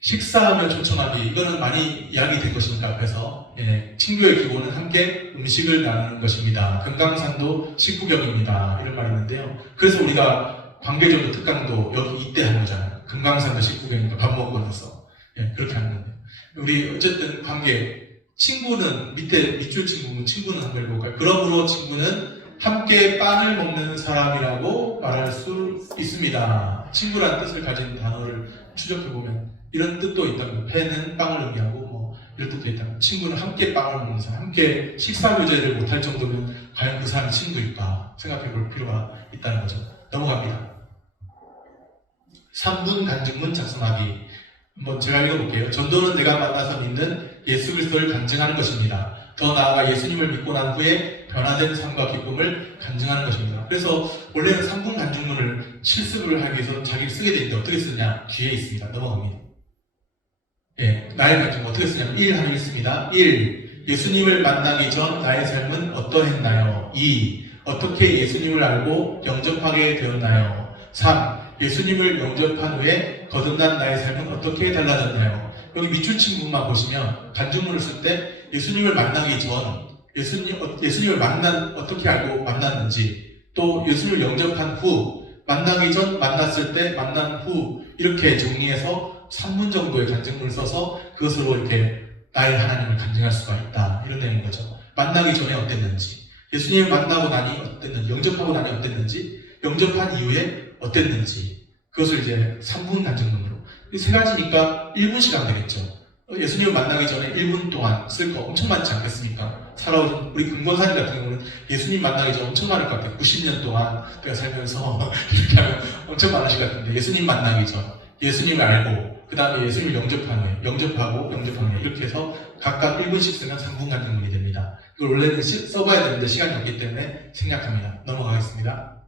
식사하며 초청하기. 이거는 많이 이야기된 것입니다. 앞에서. 친교의 기본은 함께 음식을 나누는 것입니다. 금강산도 식구경입니다. 이런 말이 있는데요. 그래서 우리가 관계정도 특강도 이때 하는 거잖아요. 금강산도 19개니까 밥 먹고 나서 예, 그렇게 하는 건데 우리 어쨌든 관계 친구는 밑줄 친구는 한번 읽어볼까요? 그러므로 친구는 함께 빵을 먹는 사람이라고 말할 수 있습니다. 친구라는 뜻을 가진 단어를 추적해보면 이런 뜻도 있다면 배는 빵을 의미하고 뭐 이런 뜻도 있다면 친구는 함께 빵을 먹는 사람, 함께 식사 교제를 못할 정도면 과연 그 사람이 친구일까 생각해볼 필요가 있다는 거죠. 넘어갑니다. 3분 간증문 작성하기. 한번 제가 읽어볼게요. 전도는 내가 만나서 믿는 예수 그리스도를 간증하는 것입니다. 더 나아가 예수님을 믿고 난 후에 변화된 삶과 기쁨을 간증하는 것입니다. 그래서 원래는 3분 간증문을 실습을 하기 위해서 자기를 쓰게 되는데 어떻게 쓰냐? 뒤에 있습니다. 넘어갑니다. 예, 나의 간증 어떻게 쓰냐면 1 하면 있습니다. 1. 예수님을 만나기 전 나의 삶은 어떠했나요? 2. 어떻게 예수님을 알고 영접하게 되었나요? 3. 예수님을 영접한 후에 거듭난 나의 삶은 어떻게 달라졌나요? 여기 밑줄 친구만 보시면 간증문을 쓸 때 예수님을 만나기 전 예수님을 어떻게 알고 만났는지 또 예수님을 영접한 후 만나기 전 만났을 때 만난 후 이렇게 정리해서 3분 정도의 간증문을 써서 그것으로 이렇게 나의 하나님을 간증할 수가 있다 이런 내용인 거죠. 만나기 전에 어땠는지 예수님을 만나고 나니 어땠는지 영접하고 나니 어땠는지 영접한 이후에 어땠는지 그것을 이제 3분 간증문으로 이 세 가지니까 1분 시간 되겠죠. 예수님을 만나기 전에 1분 동안 쓸 거 엄청 많지 않겠습니까? 살아오신 우리 금권사님 같은 경우는 예수님 만나기 전 엄청 많을 것 같아요. 90년 동안 내가 살면서 이렇게 하면 엄청 많으실 것 같은데 예수님 만나기 전 예수님을 알고 그 다음에 예수님을 영접한 후에 영접하고 영접한 후에 이렇게 해서 각각 1분씩 쓰면 3분 간증문이 됩니다. 이걸 원래는 써봐야 되는데 시간이 없기 때문에 생략합니다. 넘어가겠습니다.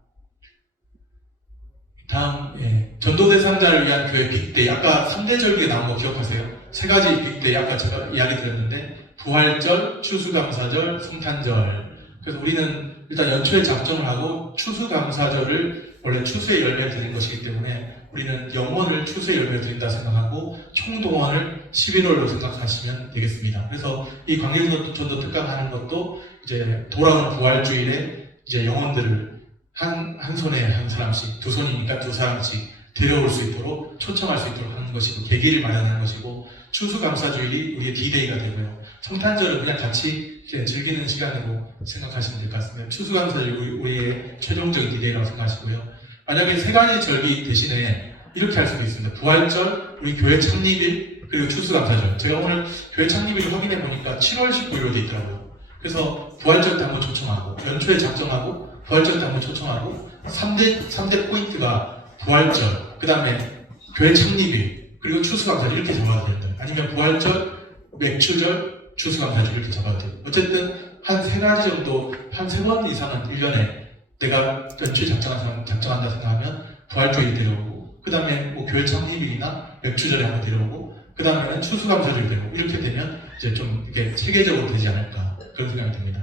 다음 전도 대상자를 위한 교회 빅데이. 아까 3대 절기에 나온 거 기억하세요? 세 가지 빅데이 아까 제가 이야기 드렸는데 부활절, 추수감사절, 성탄절. 그래서 우리는 일단 연초에 작정을 하고 추수감사절을 원래 추수의 열매를 드린 것이기 때문에 우리는 영원을 추수의 열매를 드린다 생각하고 총동원을 11월로 생각하시면 되겠습니다. 그래서 이 광일전도 특강하는 것도 이제 돌아오는 부활주일에 이제 영혼들을 한 손에 한 사람씩, 두 손이니까 두 사람씩 데려올 수 있도록 초청할 수 있도록 하는 것이고 계기를 마련하는 것이고 추수감사주일이 우리의 D-Day가 되고요. 성탄절은 그냥 같이 즐기는 시간으로 생각하시면 될 것 같습니다. 추수감사주일 우리의 최종적인 D-Day라고 생각하시고요. 만약에 세 가지 절기 대신에 이렇게 할 수도 있습니다. 부활절, 우리 교회 창립일, 그리고 추수감사절. 제가 오늘 교회 창립일 확인해 보니까 7월 19일로 돼 있더라고요. 그래서 부활절 때 한번 초청하고 연초에 작정하고 부활절 때 한번 초청하고 3대 포인트가 부활절, 그 다음에 교회 창립일, 그리고 추수감사절 이렇게 잡아도 된다. 아니면 부활절, 맥추절, 추수감사절 이렇게 잡아도 돼요. 어쨌든 한 세 가지 정도, 한 3번 이상은 1년에 내가 연초에 작정한다 생각하면 부활주일 데려오고 그 다음에 뭐 교회 창립일이나 맥추절에 한번 데려오고 그 다음에는 추수감사절 데려오고 이렇게 되면 이제 좀 이렇게 체계적으로 되지 않을까 그런 생각이 듭니다.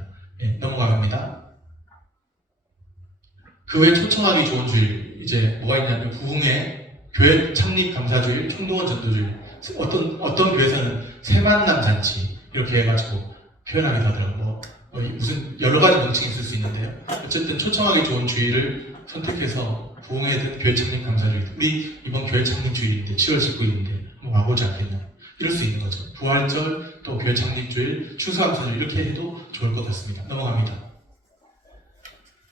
넘어가갑니다. 그 외에 초청하기 좋은 주일 이제 뭐가 있냐면 부흥회, 교회 창립 감사주일, 총동원 전도주일 어떤 교회에서는 새만남 잔치 이렇게 해가지고 표현하기도 하더라고요. 무슨 여러 가지 명칭이 있을 수 있는데요. 어쨌든 초청하기 좋은 주일을 선택해서 부흥회든 교회 창립 감사주일 우리 이번 교회 창립 주일인데 7월 19일인데 뭐 와보지 않겠냐 이럴 수 있는 거죠. 부활절 또 교회 창립 주일, 추수감사주일 이렇게 해도 좋을 것 같습니다. 넘어갑니다.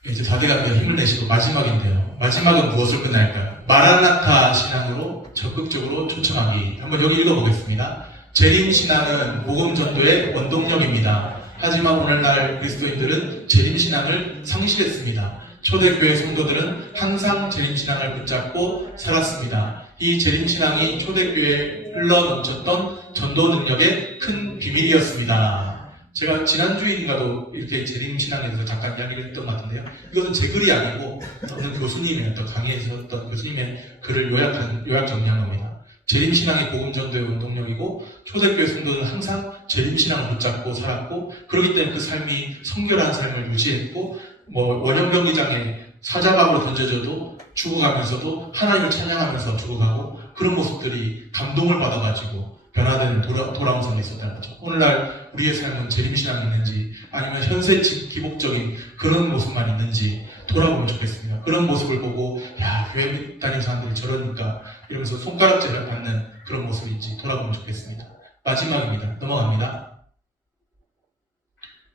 이제 4대가 힘을 내시고 마지막인데요. 마지막은 무엇을 끝날까요? 마라나타 신앙으로 적극적으로 초청하기. 한번 여기 읽어보겠습니다. 재림 신앙은 복음 전도의 원동력입니다. 하지만 오늘날 그리스도인들은 재림 신앙을 상실했습니다. 초대교회 성도들은 항상 재림 신앙을 붙잡고 살았습니다. 이 재림 신앙이 초대교회에 흘러넘쳤던 전도 능력의 큰 비밀이었습니다. 제가 지난주인가도 이렇게 재림신앙에 대해서 잠깐 이야기를 했던 것 같은데요. 이것은 제 글이 아니고 어떤 교수님의 어떤 강의에서 어떤 교수님의 글을 요약 정리한 겁니다. 재림신앙이 복음전도의 원동력이고 초대교회 성도는 항상 재림신앙을 붙잡고 살았고 그렇기 때문에 그 삶이 성결한 삶을 유지했고 원형 경기장에 사자박으로 던져져도 죽어가면서도 하나님을 찬양하면서 죽어가고 그런 모습들이 감동을 받아가지고 변화되는 돌아온 삶이 있었다는 거죠. 오늘날 우리의 삶은 재림신앙이 있는지 아니면 현세 기복적인 그런 모습만 있는지 돌아보면 좋겠습니다. 그런 모습을 보고 야 교회 다니는 사람들이 저러니까 이러면서 손가락질을 받는 그런 모습인지 돌아보면 좋겠습니다. 마지막입니다. 넘어갑니다.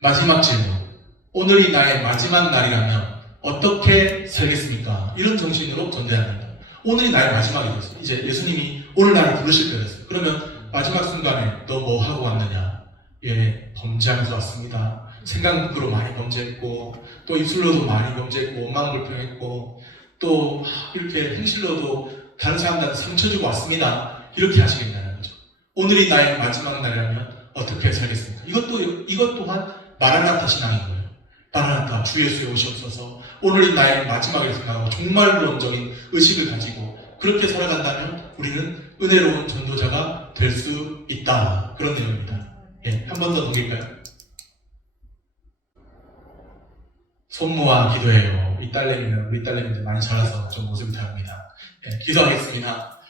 마지막 질문. 오늘이 나의 마지막 날이라면 어떻게 살겠습니까? 이런 정신으로 전대해야 합니다. 오늘이 나의 마지막이 됐어요. 이제 예수님이 오늘 나를 부르실 때 됐어요. 그러면 마지막 순간에 너 뭐 하고 왔느냐? 예, 범죄하면서 왔습니다. 생각으로 많이 범죄했고, 또 입술로도 많이 범죄했고, 마음 불평했고, 또 이렇게 행실로도 다른 사람들한테 상처 주고 왔습니다. 이렇게 하시겠다는 거죠. 오늘이 나의 마지막 날이라면 어떻게 살겠습니까? 이것 또한 마라나타 신앙인 거예요. 마라나타, 주 예수의 오시옵소서. 오늘이 나의 마지막을 생각하고 종말론적인 의식을 가지고 그렇게 살아간다면 우리는 은혜로운 전도자가 될 수 있다. 그런 내용입니다. 예, 한 번 더 넘길까요? 손 모아 기도해요. 우리 딸내미들 많이 자라서 좀 모습이 다릅니다. 예, 기도하겠습니다.